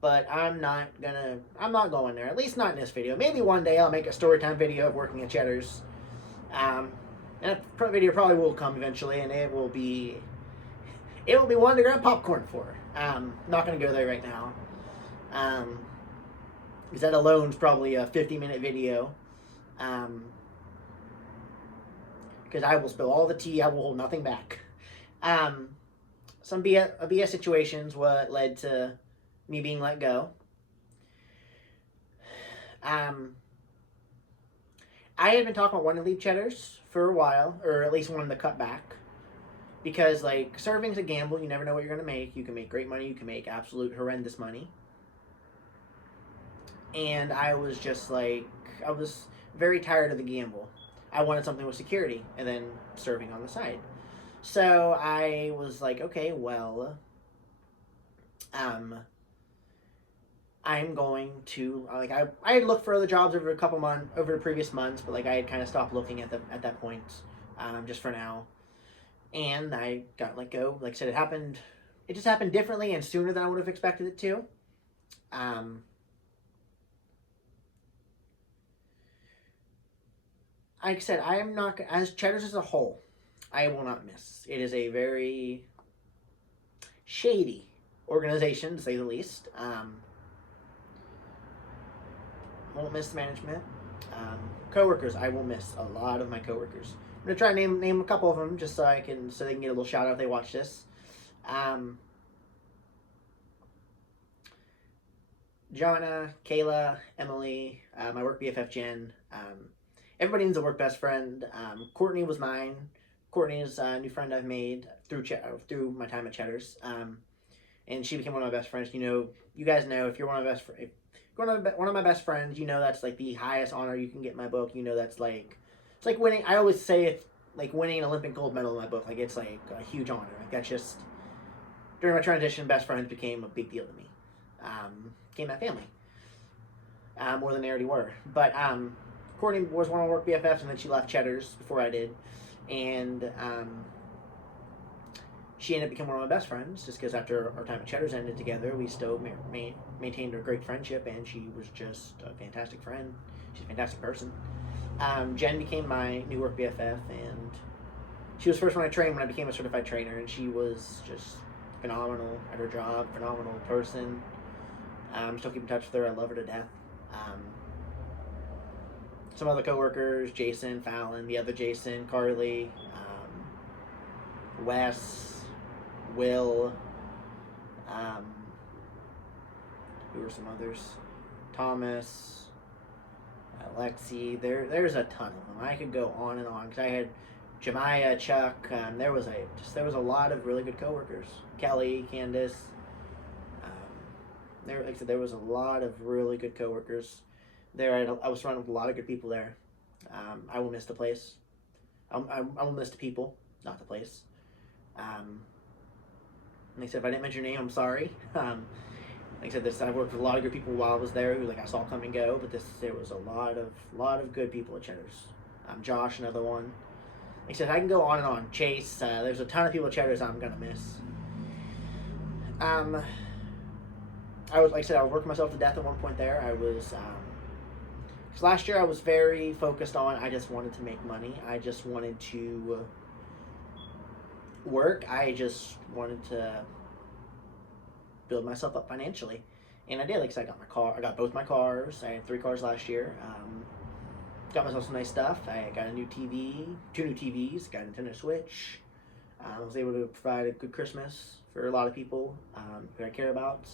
But I'm not going there. At least not in this video. Maybe one day I'll make a story time video of working at Cheddar's. And And that video probably will come eventually, and it will be one to grab popcorn for. Not going to go there right now. Because that alone is probably a 50-minute video. Because I will spill all the tea, I will hold nothing back. Some BS situations what led to me being let go. I had been talking about wanting to leave Cheddar's for a while, or at least wanting to cut back. Because, like, serving's a gamble. You never know what you're going to make. You can make great money. You can make absolute horrendous money. And I was just like, I was very tired of the gamble. I wanted something with security and then serving on the side. So I was like, okay, well, I'm going to, like, I had looked for other jobs over the previous months, but, like, I had kind of stopped looking at that point, just for now. And I got let go. Like I said, it just happened differently and sooner than I would have expected it to. Like I said, I am not, as Cheddar's as a whole, I will not miss. It is a very shady organization, to say the least. Won't miss management. Coworkers, I will miss a lot of my coworkers. I'm gonna try to name a couple of them just so they can get a little shout out if they watch this. Jonna, Kayla, Emily, my work BFF Jen. Everybody needs a work best friend. Courtney was mine. Courtney is a new friend I've made through my time at Cheddar's. And she became one of my best friends. You guys know, if you're one of my best friends, that's like the highest honor you can get in my book. That's like, it's like winning. I always say it's like winning an Olympic gold medal in my book. Like, it's like a huge honor. Like, that's just, during my transition, best friends became a big deal to me. Became my family. More than they already were. But Courtney was one of my work BFFs, and then she left Cheddar's before I did. And she ended up becoming one of my best friends, just because after our time at Cheddar's ended together, we still maintained a great friendship, and she was just a fantastic friend. She's a fantastic person. Jen became my new work BFF, and she was first when I trained, when I became a certified trainer, and she was just phenomenal at her job, phenomenal person. Still keep in touch with her. I love her to death. Some other coworkers, Jason, Fallon, the other Jason, Carly, Wes, Will, who were some others? Thomas, Lexi. There's a ton of them. I could go on and on, because I had Jemiah, Chuck. There was a lot of really good coworkers. Kelly, Candace. Like I said, there was a lot of really good coworkers there. I was surrounded with a lot of good people there. I will miss the place. I will miss the people, not the place. Like I said, if I didn't mention your name, I'm sorry. Like I said, I worked with a lot of good people while I was there, who, like, I saw come and go. But there was a lot of good people at Cheddar's. Josh, another one. Like I said, I can go on and on. Chase. There's a ton of people at Cheddar's I'm gonna miss. I was working myself to death at one point there. Because last year I was very focused on, I just wanted to make money. I just wanted to work. I just wanted to build myself up financially. And I did. Like I said, I got both my cars. I had 3 cars last year. Got myself some nice stuff. I got a new TV, 2 new TVs, got a Nintendo Switch. I was able to provide a good Christmas for a lot of people who I care about.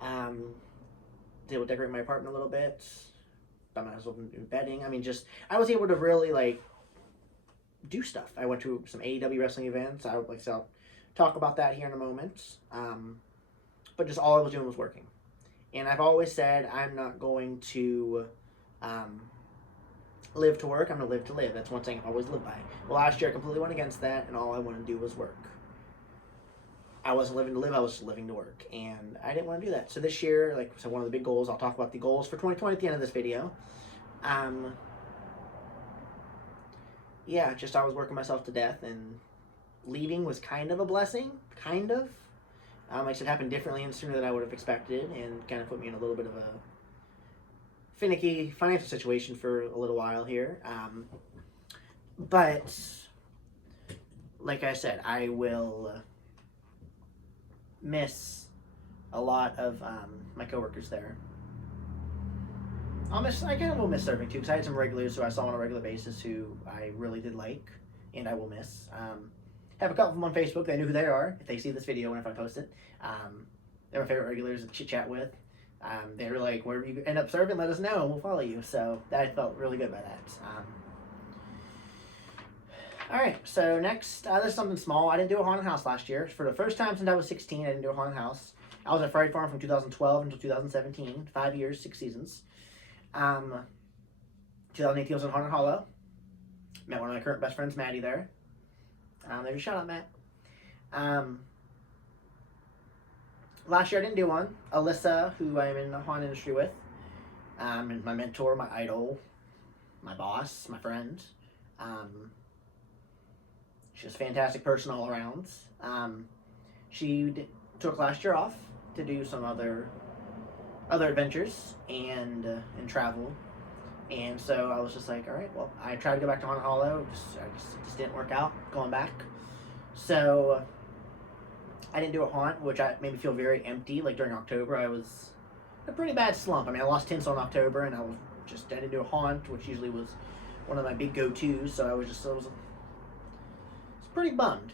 Was able to decorate my apartment a little bit. Got myself new bedding. I was able to really, like, do stuff. I went to some AEW wrestling events. I'll talk about that here in a moment. But just all I was doing was working. And I've always said I'm not going to live to work. I'm going to live to live. That's one thing I've always lived by. Well, last year I completely went against that, and all I wanted to do was work. I wasn't living to live, I was living to work. And I didn't want to do that. So this year, like I said, one of the big goals, I'll talk about the goals for 2020 at the end of this video. Yeah, just I was working myself to death, and leaving was kind of a blessing. Kind of. Like I said, it happened differently and sooner than I would have expected, and kind of put me in a little bit of a finicky financial situation for a little while here. But like I said, I will miss a lot of my coworkers there. I kind of will miss serving too, because I had some regulars who I saw on a regular basis who I really did like, and I will miss. Have a couple of them on Facebook. They know who they are if they see this video and if I post it. They're my favorite regulars to chit chat with. They were like, wherever you end up serving, let us know and we'll follow you. So that felt really good by that. Alright, so next, this is something small. I didn't do a haunted house last year. For the first time since I was 16, I didn't do a haunted house. I was at Fright Farm from 2012 until 2017. 5 years, 6 seasons. 2018 was in Haunted Hollow. Met one of my current best friends, Maddie, there. There's a shout out, Matt. Last year I didn't do one. Alyssa, who I'm in the haunt industry with, is my mentor, my idol, my boss, my friend. She's a fantastic person all around. She took last year off to do some other adventures and travel. And so I was just like, all right, well, I tried to go back to Haunted Hollow. It just didn't work out going back. So I didn't do a haunt, which made me feel very empty. Like during October, I was in a pretty bad slump. I mean, I lost tinsel in October, and I didn't do a haunt, which usually was one of my big go-tos. So I was pretty bummed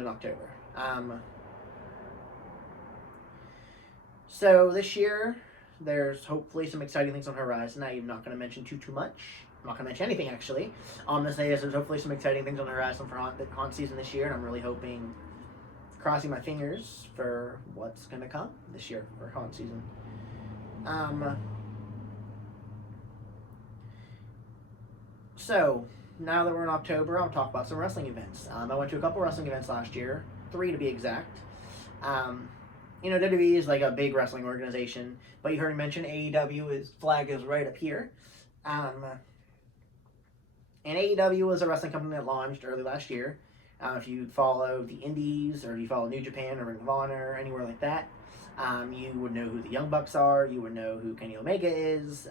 in October. So this year, there's hopefully some exciting things on the horizon. I'm not going to mention too much. I'm not going to mention anything, actually. All I'm going to say is there's hopefully some exciting things on the horizon for haunt season this year, and I'm really hoping, crossing my fingers for what's going to come this year for haunt season. So, now that we're in October, I'll talk about some wrestling events. I went to a couple wrestling events last year, 3 to be exact. WWE is like a big wrestling organization, but you heard me mention AEW, his flag is right up here. And AEW was a wrestling company that launched early last year. If you follow the Indies, or if you follow New Japan or Ring of Honor, anywhere like that, you would know who the Young Bucks are, you would know who Kenny Omega is,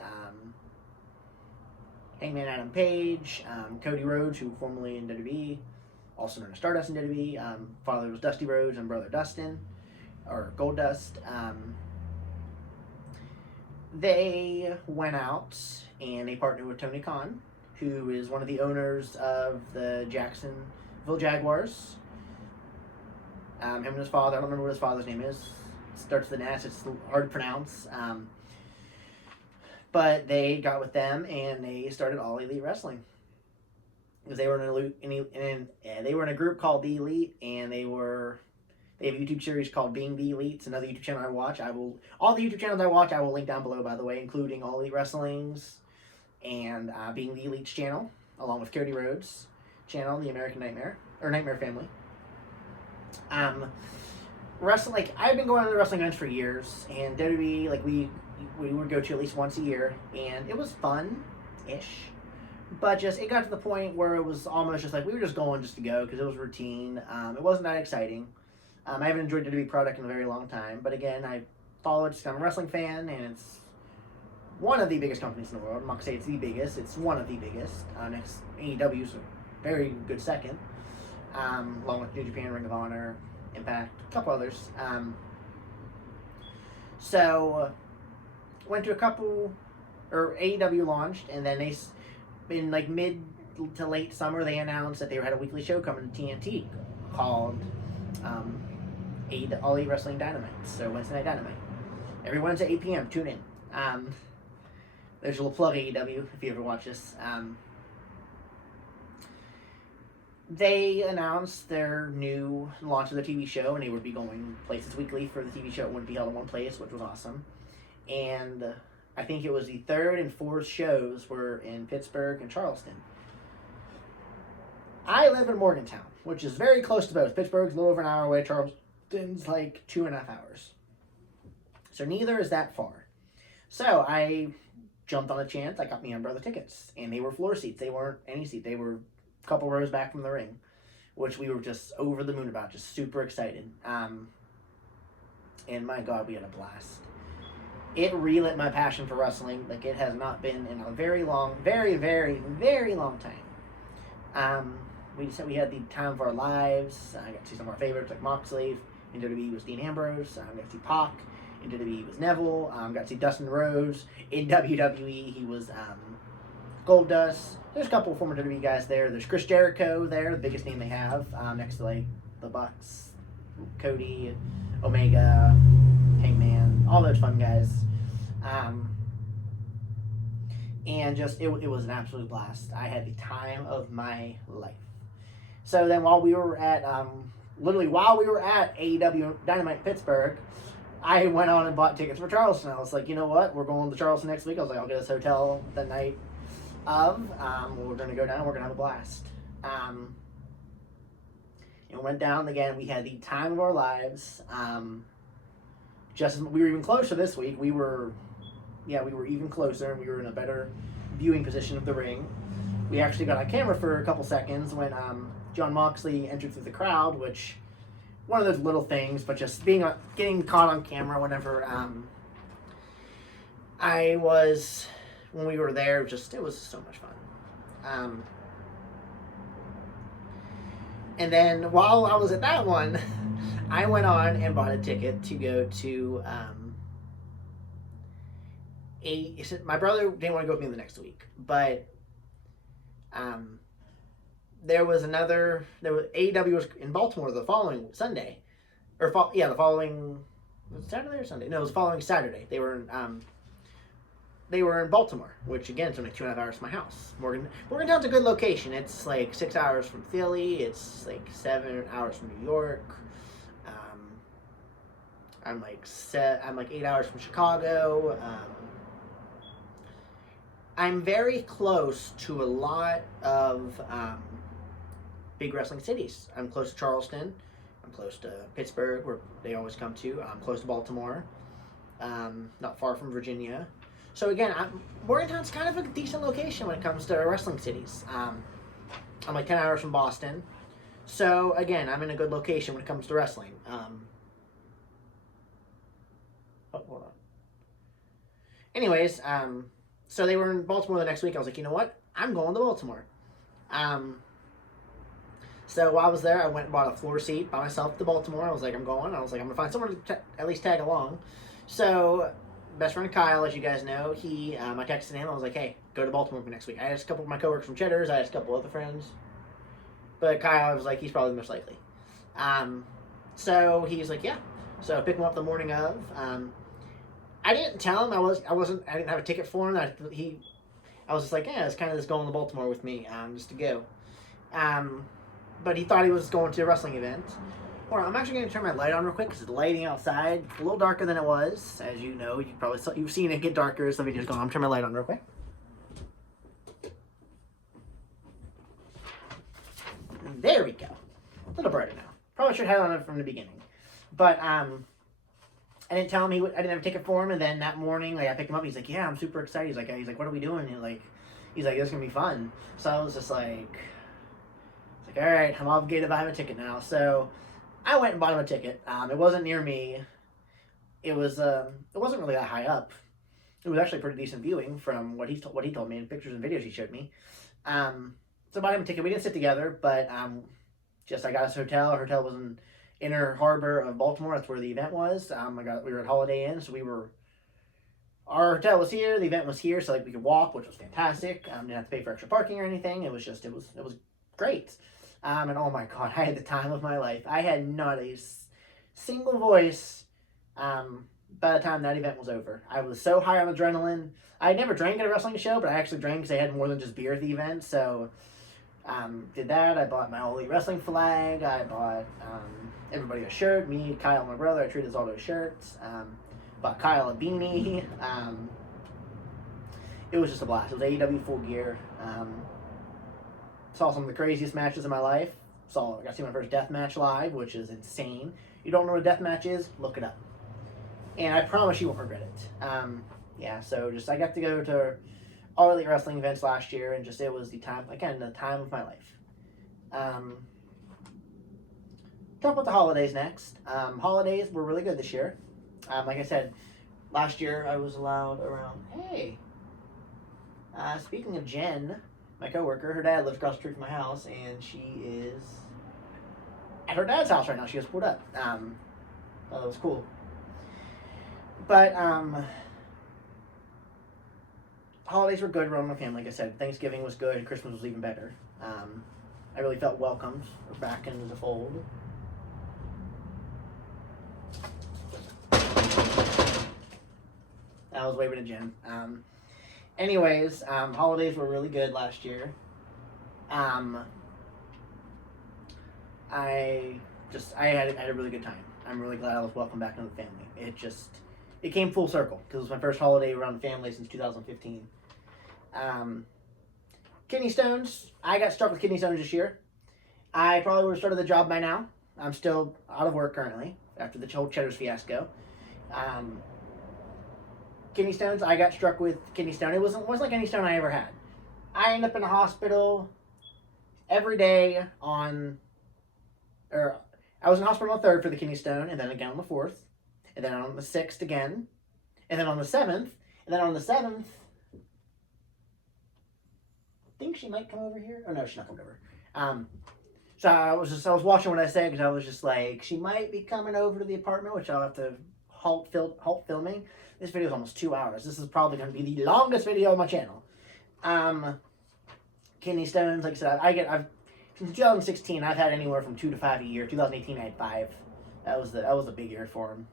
Hangman Adam Page, Cody Rhodes, who formerly in WWE, also known as Stardust in WWE. Father was Dusty Rhodes and brother Dustin, or Goldust. They went out and they partnered with Tony Khan, who is one of the owners of the Jacksonville Jaguars. Him and his father, I don't remember what his father's name is. It starts with an S, it's hard to pronounce. But they got with them and they started All Elite Wrestling, because they were in a group called The Elite, and they have a YouTube series called Being the Elite. It's another YouTube channel I watch. All the YouTube channels I watch, I will link down below, by the way, including All Elite Wrestling's and Being the Elite's channel, along with Cody Rhodes' channel, The American Nightmare, or Nightmare Family. Wrestling, like, I've been going to the wrestling events for years, and WWE, like, we would go to at least once a year, and it was fun-ish, but it got to the point where it was almost just like we were just going just to go, because it was routine. It wasn't that exciting. I haven't enjoyed WWE product in a very long time, but again, I'm a wrestling fan, and it's one of the biggest companies in the world. I'm not going to say it's the biggest, it's one of the biggest. Next, AEW's a very good second, along with New Japan, Ring of Honor, Impact, a couple others. So, went to a couple, or AEW launched, and then in like mid to late summer, they announced that they had a weekly show coming to TNT called All Elite Wrestling Dynamite. So Wednesday Night Dynamite. Every Wednesday at 8 p.m. Tune in. There's a little plug, AEW, if you ever watch this. They announced their new launch of the TV show, and they would be going places weekly for the TV show. It wouldn't be held in one place, which was awesome. And I think it was the 3rd and 4th shows were in Pittsburgh and Charleston. I live in Morgantown, which is very close to both. Pittsburgh's a little over an hour away. Charleston's like 2.5 hours. So neither is that far. So I jumped on a chance. I got me and brother tickets, and they were floor seats. They weren't any seat. They were a couple rows back from the ring, which we were just over the moon about, just super excited. And my God, we had a blast. It relit my passion for wrestling like it has not been in a very long, very, very, very long time. We had the time of our lives. I got to see some of our favorites like Moxley. In WWE was Dean Ambrose. I got to see Pac. In WWE was Neville. Got to see Dustin Rhodes. In WWE he was Goldust. There's a couple of former WWE guys there. There's Chris Jericho there, the biggest name they have, next to like the Bucks, Cody, Omega, Hangman, all those fun guys. And just, it was an absolute blast. I had the time of my life. So then while we were at, AEW Dynamite Pittsburgh, I went on and bought tickets for Charleston. I was like, you know what? We're going to Charleston next week. I was like, I'll get us a hotel the night of. We're going to go down. We're going to have a blast. And went down again. We had the time of our lives. We were even closer this week. We were even closer, and we were in a better viewing position of the ring. We actually got on camera for a couple seconds when Jon Moxley entered through the crowd, which one of those little things, but just getting caught on camera whenever when we were there, it was so much fun. And then while I was at that one, I went on and bought a ticket to go to my brother didn't want to go with me the next week, but AEW was in Baltimore the following Sunday, the following, was it Saturday or Sunday? No, it was the following Saturday. They were in Baltimore, which again is only 2.5 hours from my house. Morgantown's a good location. It's like 6 hours from Philly. It's like 7 hours from New York. I'm like 8 hours from Chicago. I'm very close to a lot of big wrestling cities. I'm close to Charleston. I'm close to Pittsburgh, where they always come to. I'm close to Baltimore. Not far from Virginia. So again, Morgantown's kind of a decent location when it comes to wrestling cities. I'm like 10 hours from Boston. So again, I'm in a good location when it comes to wrestling. Hold on. Anyways, so they were in Baltimore the next week. I was like, you know what? I'm going to Baltimore. So while I was there, I went and bought a floor seat by myself to Baltimore. I was like, I'm going to find someone to at least tag along. So, best friend Kyle, as you guys know, I texted him. I was like, hey, go to Baltimore next week. I asked a couple of my coworkers from Cheddar's. I asked a couple other friends. But Kyle, I was like, he's probably the most likely. So he's like, yeah. So I picked him up the morning of. I didn't tell him I didn't have a ticket for him. I was just like, yeah, it's kind of just going to Baltimore with me, just to go. But he thought he was going to a wrestling event. Hold on, I'm actually going to turn my light on real quick because the lighting outside a little darker than it was. As you know, you've seen it get darker as the video's going on. I'm turning my light on real quick. There we go. A little brighter now. Probably should have had it on from the beginning. But I didn't tell him I didn't have a ticket for him, and then that morning, I picked him up. He's like, "Yeah, I'm super excited." He's like, "What are we doing?" And he's like, "It's gonna be fun." So I was just like, "All right, I'm obligated to buy him a ticket now." So I went and bought him a ticket. It wasn't near me. It wasn't really that high up. It was actually pretty decent viewing from what he told me in pictures and videos he showed me. So I bought him a ticket. We didn't sit together, but I got us a hotel. Our hotel was in Inner Harbor of Baltimore. That's where the event was. We were at Holiday Inn, so our hotel was here. The event was here, so we could walk, which was fantastic. Didn't have to pay for extra parking or anything. It was great. And oh my god, I had the time of my life. I had not a single voice by the time that event was over. I was so high on adrenaline. I never drank at a wrestling show, but I actually drank because they had more than just beer at the event. So did that. I bought my All Elite Wrestling flag. I bought everybody a shirt. Me, Kyle, and my brother. I treated us all to shirts. Bought Kyle a beanie. It was just a blast. It was AEW Full Gear. Saw some of the craziest matches of my life. I got to see my first death match live, which is insane. You don't know what a death match is? Look it up. And I promise you won't regret it. So I got to go to All Elite Wrestling events last year, and it was the time of my life. Talk about the holidays next. Holidays were really good this year. Like I said, last year I was allowed around. Hey, speaking of Jen, my coworker, her dad lives across the street from my house, and she is at her dad's house right now. She just pulled up. That was cool. But holidays were good around my family. Like I said, Thanksgiving was good, and Christmas was even better. I really felt welcomed back into the fold. I was waving at Jen. Anyways, holidays were really good last year. I had a really good time. I'm really glad I was welcomed back into the family. It came full circle because it was my first holiday around family since 2015. Kidney stones. I got struck with kidney stones this year. I probably would have started the job by now. I'm still out of work currently after the whole Cheddar's fiasco. Kidney stones. I got struck with kidney stone. It wasn't like any stone I ever had. I ended up in the hospital every day I was in the hospital on the 3rd for the kidney stone, and then again on the 4th, and then on the 6th again, and then on the 7th, and then on the 7th, I think she might come over here. Oh no, she's not coming over. So I was watching what I said because I was just like, she might be coming over to the apartment, which I'll have to halt filming. This video is almost 2 hours. This is probably going to be the longest video on my channel. Kidney stones, like I said, I've since 2016 I've had anywhere from 2 to 5 a year. 2018 I had 5. That was a big year for him.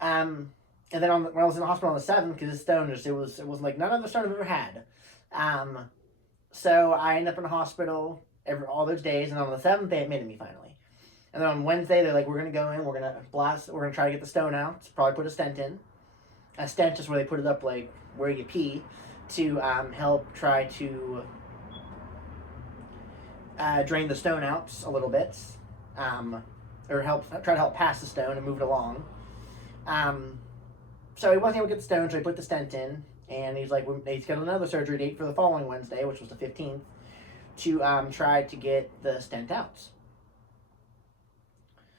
And then when I was in the hospital on the 7th, because the stone it was like none other stone I've ever had. So I ended up in the hospital all those days, and on the 7th they admitted me finally. And then on Wednesday they're like, we're gonna go in, we're gonna try to get the stone out. Probably put a stent in. A stent is where they put it up like where you pee to help try to drain the stone out a little bit, or try to help pass the stone and move it along. So he wasn't able to get the stone, so he put the stent in, and he's like, he's got another surgery date for the following Wednesday, which was the 15th, to try to get the stent out,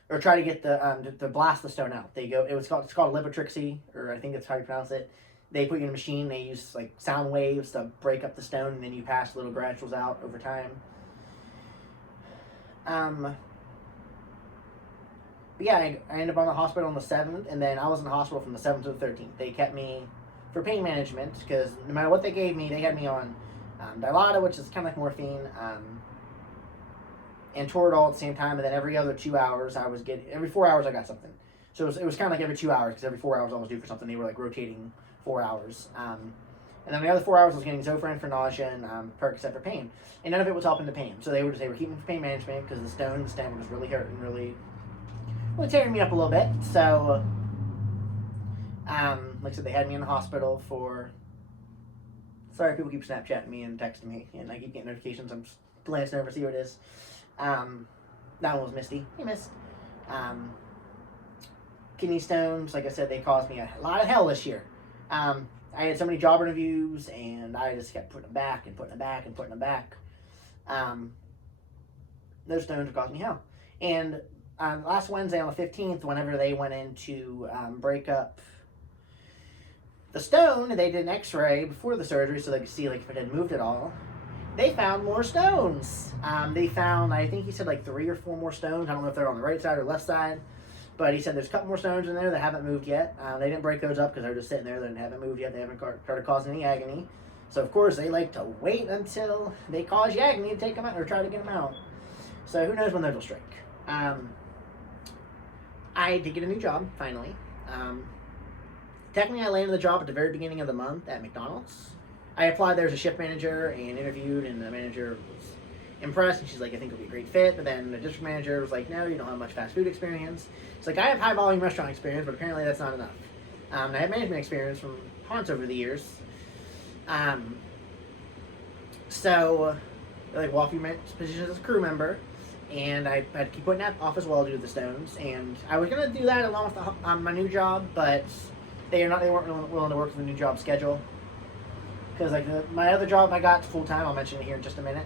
or try to get to blast the stone out. It's called lithotripsy, or I think that's how you pronounce it. They put you in a machine. They use like sound waves to break up the stone, and then you pass little granules out over time. But yeah, I ended up on the hospital on the 7th, and then I was in the hospital from the 7th to the 13th. They kept me for pain management, because no matter what they gave me, they had me on Dilaudid, which is kind of like morphine, and Toradol at the same time, and then every other 2 hours, every 4 hours I got something. So it was kind of like every 2 hours, because every 4 hours I was due for something. They were like rotating 4 hours. And then the other 4 hours I was getting Zofran for nausea and Percocet for pain. And none of it was helping the pain. So they were keeping me for pain management, because the stent was really hurting, really tearing me up a little bit. So, like I said, they had me in the hospital for... Sorry, people keep Snapchatting me and texting me, and I keep getting notifications. I'm just glancing over to see what it is. That one was Misty. Hey, Miss. Kidney stones, like I said, they caused me a lot of hell this year. I had so many job interviews, and I just kept putting them back and putting them back and putting them back. Those stones are causing me hell. And last Wednesday on the 15th, whenever they went in to break up the stone, they did an x-ray before the surgery so they could see like if it had moved at all. They found more stones. They found, I think he said like 3 or 4 more stones. I don't know if they're on the right side or left side. But he said there's a couple more stones in there that haven't moved yet. They didn't break those up because they're just sitting there. They haven't moved yet. They haven't started causing any agony. So, of course, they like to wait until they cause you agony to take them out or try to get them out. So, who knows when those will strike. I did get a new job, finally. Technically, I landed the job at the very beginning of the month at McDonald's. I applied there as a shift manager and interviewed, and the manager was impressed, and she's like, I think it'll be a great fit. But then the district manager was like, no, you don't have much fast food experience. It's like, I have high volume restaurant experience, but apparently that's not enough. I have management experience from haunts over the years. So, like, walk through my positions as a crew member, and I had to keep putting that off as well due to the stones. And I was gonna do that along with my new job, but they weren't willing to work with the new job schedule. Because like my other job I got full time, I'll mention it here in just a minute.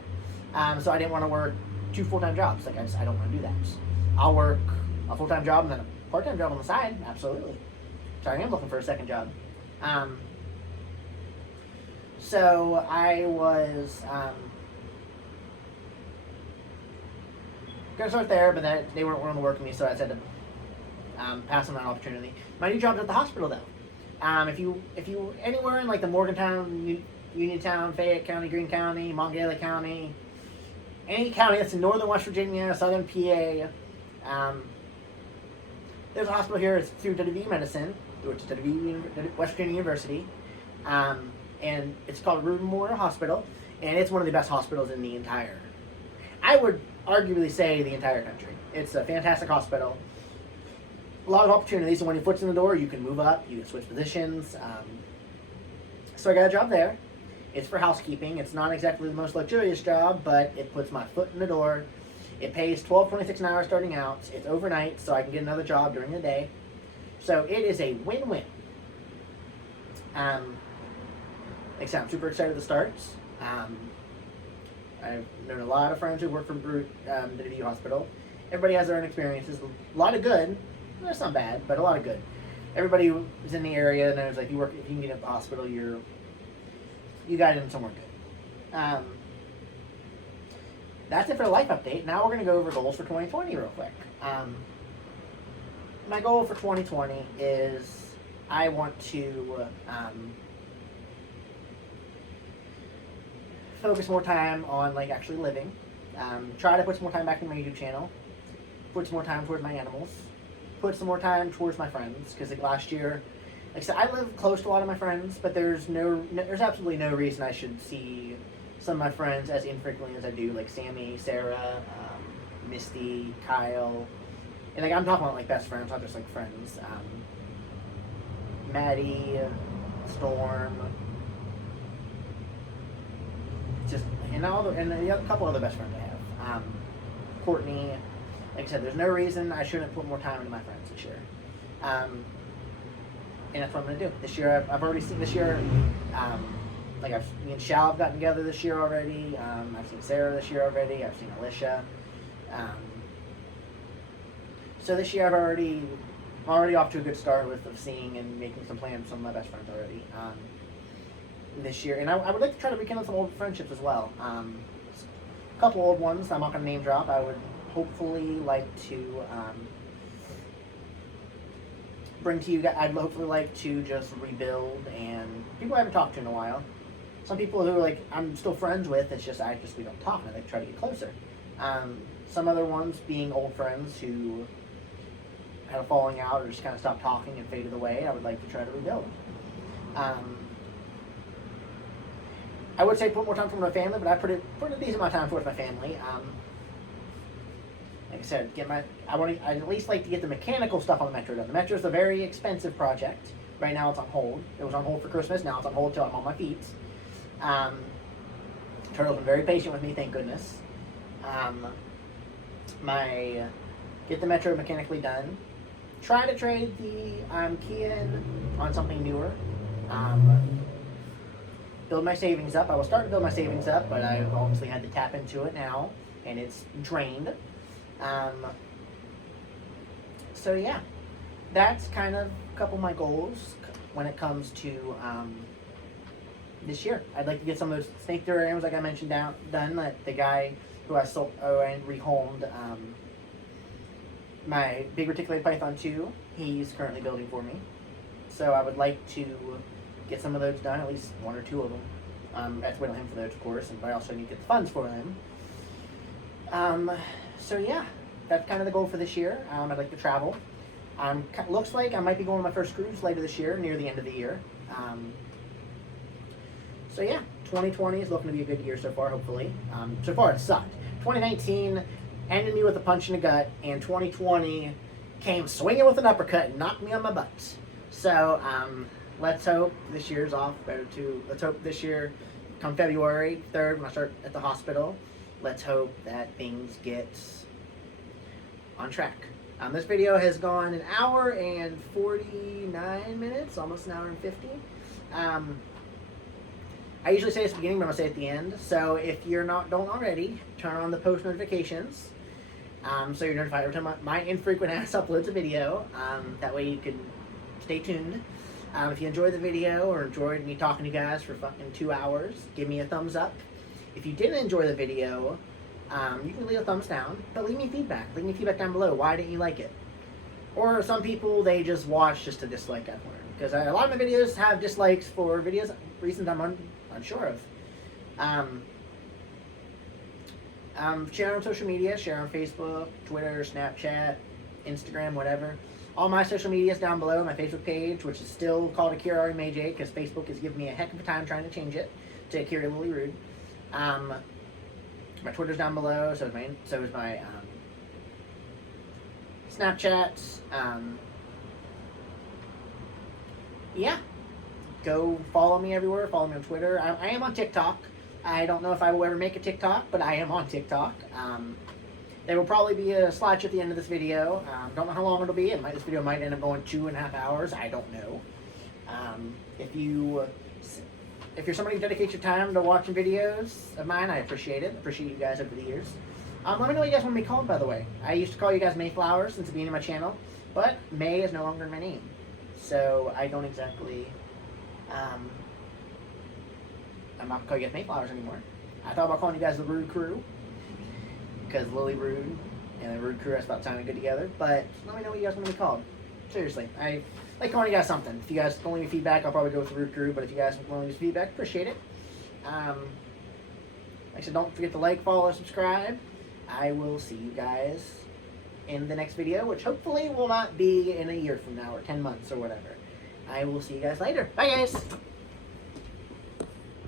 So I didn't want to work 2 full-time jobs. Like I don't want to do that. I'll work a full-time job and then a part-time job on the side. Absolutely. So I am looking for a second job. So I was gonna start there, but they weren't willing to work with me, so I said to pass on that opportunity. My new job's at the hospital, though. If you anywhere in like the Morgantown, Uniontown, Fayette County, Greene County, Monongalia County, any county that's in northern West Virginia, southern PA, there's a hospital here. It's through WVU Medicine, which is West Virginia University, and it's called Rehoming Hospital, and it's one of the best hospitals in the entire, I would arguably say, the entire country. It's a fantastic hospital. A lot of opportunities, and when your foot's in the door, you can move up, you can switch positions. So I got a job there. It's for housekeeping. It's not exactly the most luxurious job, but it puts my foot in the door. It pays $12.26 an hour starting out. It's overnight, so I can get another job during the day. So it is a win-win. Like I said, I'm super excited to start. I've known a lot of friends who work for the WVU Hospital. Everybody has their own experiences. A lot of good. That's not bad, but a lot of good. Everybody who's in the area knows, like, if you can get at the hospital, you got in somewhere good. That's it for the life update. Now we're going to go over goals for 2020 real quick. My goal for 2020 is I want to focus more time on like actually living. Try to put some more time back in my YouTube channel. Put some more time towards my animals. Put some more time towards my friends, because like last year, like I said, I live close to a lot of my friends, but there's absolutely no reason I should see some of my friends as infrequently as I do, like Sammy, Sarah, Misty, Kyle, and like I'm talking about like best friends, not just like friends. Maddie, Storm, just and a couple other best friends I have. Courtney. Like I said, there's no reason I shouldn't put more time into my friends this year. And that's what I'm going to do. This year, I've already seen this year, me and Shal have gotten together this year already. I've seen Sarah this year already. I've seen Alicia. So this year I'm already off to a good start of seeing and making some plans with some of my best friends already. This year. And I would like to try to rekindle some old friendships as well. A couple old ones I'm not going to name drop. I would hopefully like to bring to you guys. I'd hopefully like to just rebuild, and people I haven't talked to in a while. Some people who are like I'm still friends with. It's just we don't talk, and I like to try to get closer. Some other ones being old friends who had a falling out or just kind of stopped talking and faded away. I would like to try to rebuild. I would say put more time towards my family, but I put a decent amount of time towards my family. Like I said, I'd at least like to get the mechanical stuff on the Metro done. The Metro is a very expensive project. Right now it's on hold. It was on hold for Christmas. Now it's on hold till I'm on my feet. Turtle's been very patient with me, thank goodness. Get the Metro mechanically done. Try to trade the Kia on something newer. Build my savings up. I will start to build my savings up, but I've obviously had to tap into it now, and it's drained. So yeah, that's kind of a couple of my goals when it comes to this year. I'd like to get some of those snake terrariums, like I mentioned, done. Like the guy who I rehomed my big reticulated python 2, he's currently building for me. So I would like to get some of those done, at least one or two of them. I have to wait on him for those, of course, but I also need to get the funds for them. So yeah, that's kind of the goal for this year. I'd like to travel. Looks like I might be going on my first cruise later this year, near the end of the year. So yeah, 2020 is looking to be a good year so far, hopefully. So far it sucked. 2019 ended me with a punch in the gut, and 2020 came swinging with an uppercut and knocked me on my butt. So let's hope this year's off better too. Let's hope this year, come February 3rd, when I start at the hospital, let's hope that things get on track. This video has gone 1 hour and 49 minutes, almost 1 hour and 50. I usually say this at the beginning, but I'm going to say it at the end. So if you're don't already, turn on the post notifications. So you're notified every time my infrequent ass uploads a video. That way you can stay tuned. If you enjoyed the video or enjoyed me talking to you guys for fucking 2 hours, give me a thumbs up. If you didn't enjoy the video, you can leave a thumbs down, but leave me feedback. Leave me feedback down below. Why didn't you like it? Or some people, they just watch just to dislike. I've learned, because a lot of my videos have dislikes for reasons I'm unsure of. Share on social media. Share on Facebook, Twitter, Snapchat, Instagram, whatever. All my social media is down below. My Facebook page, which is still called Akira Lillii-Roode, because Facebook is giving me a heck of a time trying to change it to Akira Lillii-Roode. My Twitter's down below. So is my Snapchats. Yeah. Go follow me everywhere. Follow me on Twitter. I am on TikTok. I don't know if I will ever make a TikTok, but I am on TikTok. There will probably be a slideshow at the end of this video. Don't know how long it'll be. This video might end up going 2.5 hours. I don't know. If you're somebody who dedicates your time to watching videos of mine, I appreciate it. Appreciate you guys over the years. Let me know what you guys want to be called, by the way. I used to call you guys Mayflowers since the beginning of my channel, but May is no longer my name. So I don't exactly... I'm not going to call you guys Mayflowers anymore. I thought about calling you guys the Roode Crew, because Lillii-Roode and the Roode Crew, I thought sounded good together. But let me know what you guys want to be called. Seriously, I like calling you guys something. If you guys don't leave me feedback, I'll probably go with the Roode Crew. But if you guys want to leave me feedback, appreciate it. Like I said, don't forget to like, follow, subscribe. I will see you guys in the next video, which hopefully will not be in a year from now or 10 months or whatever. I will see you guys later. Bye, guys.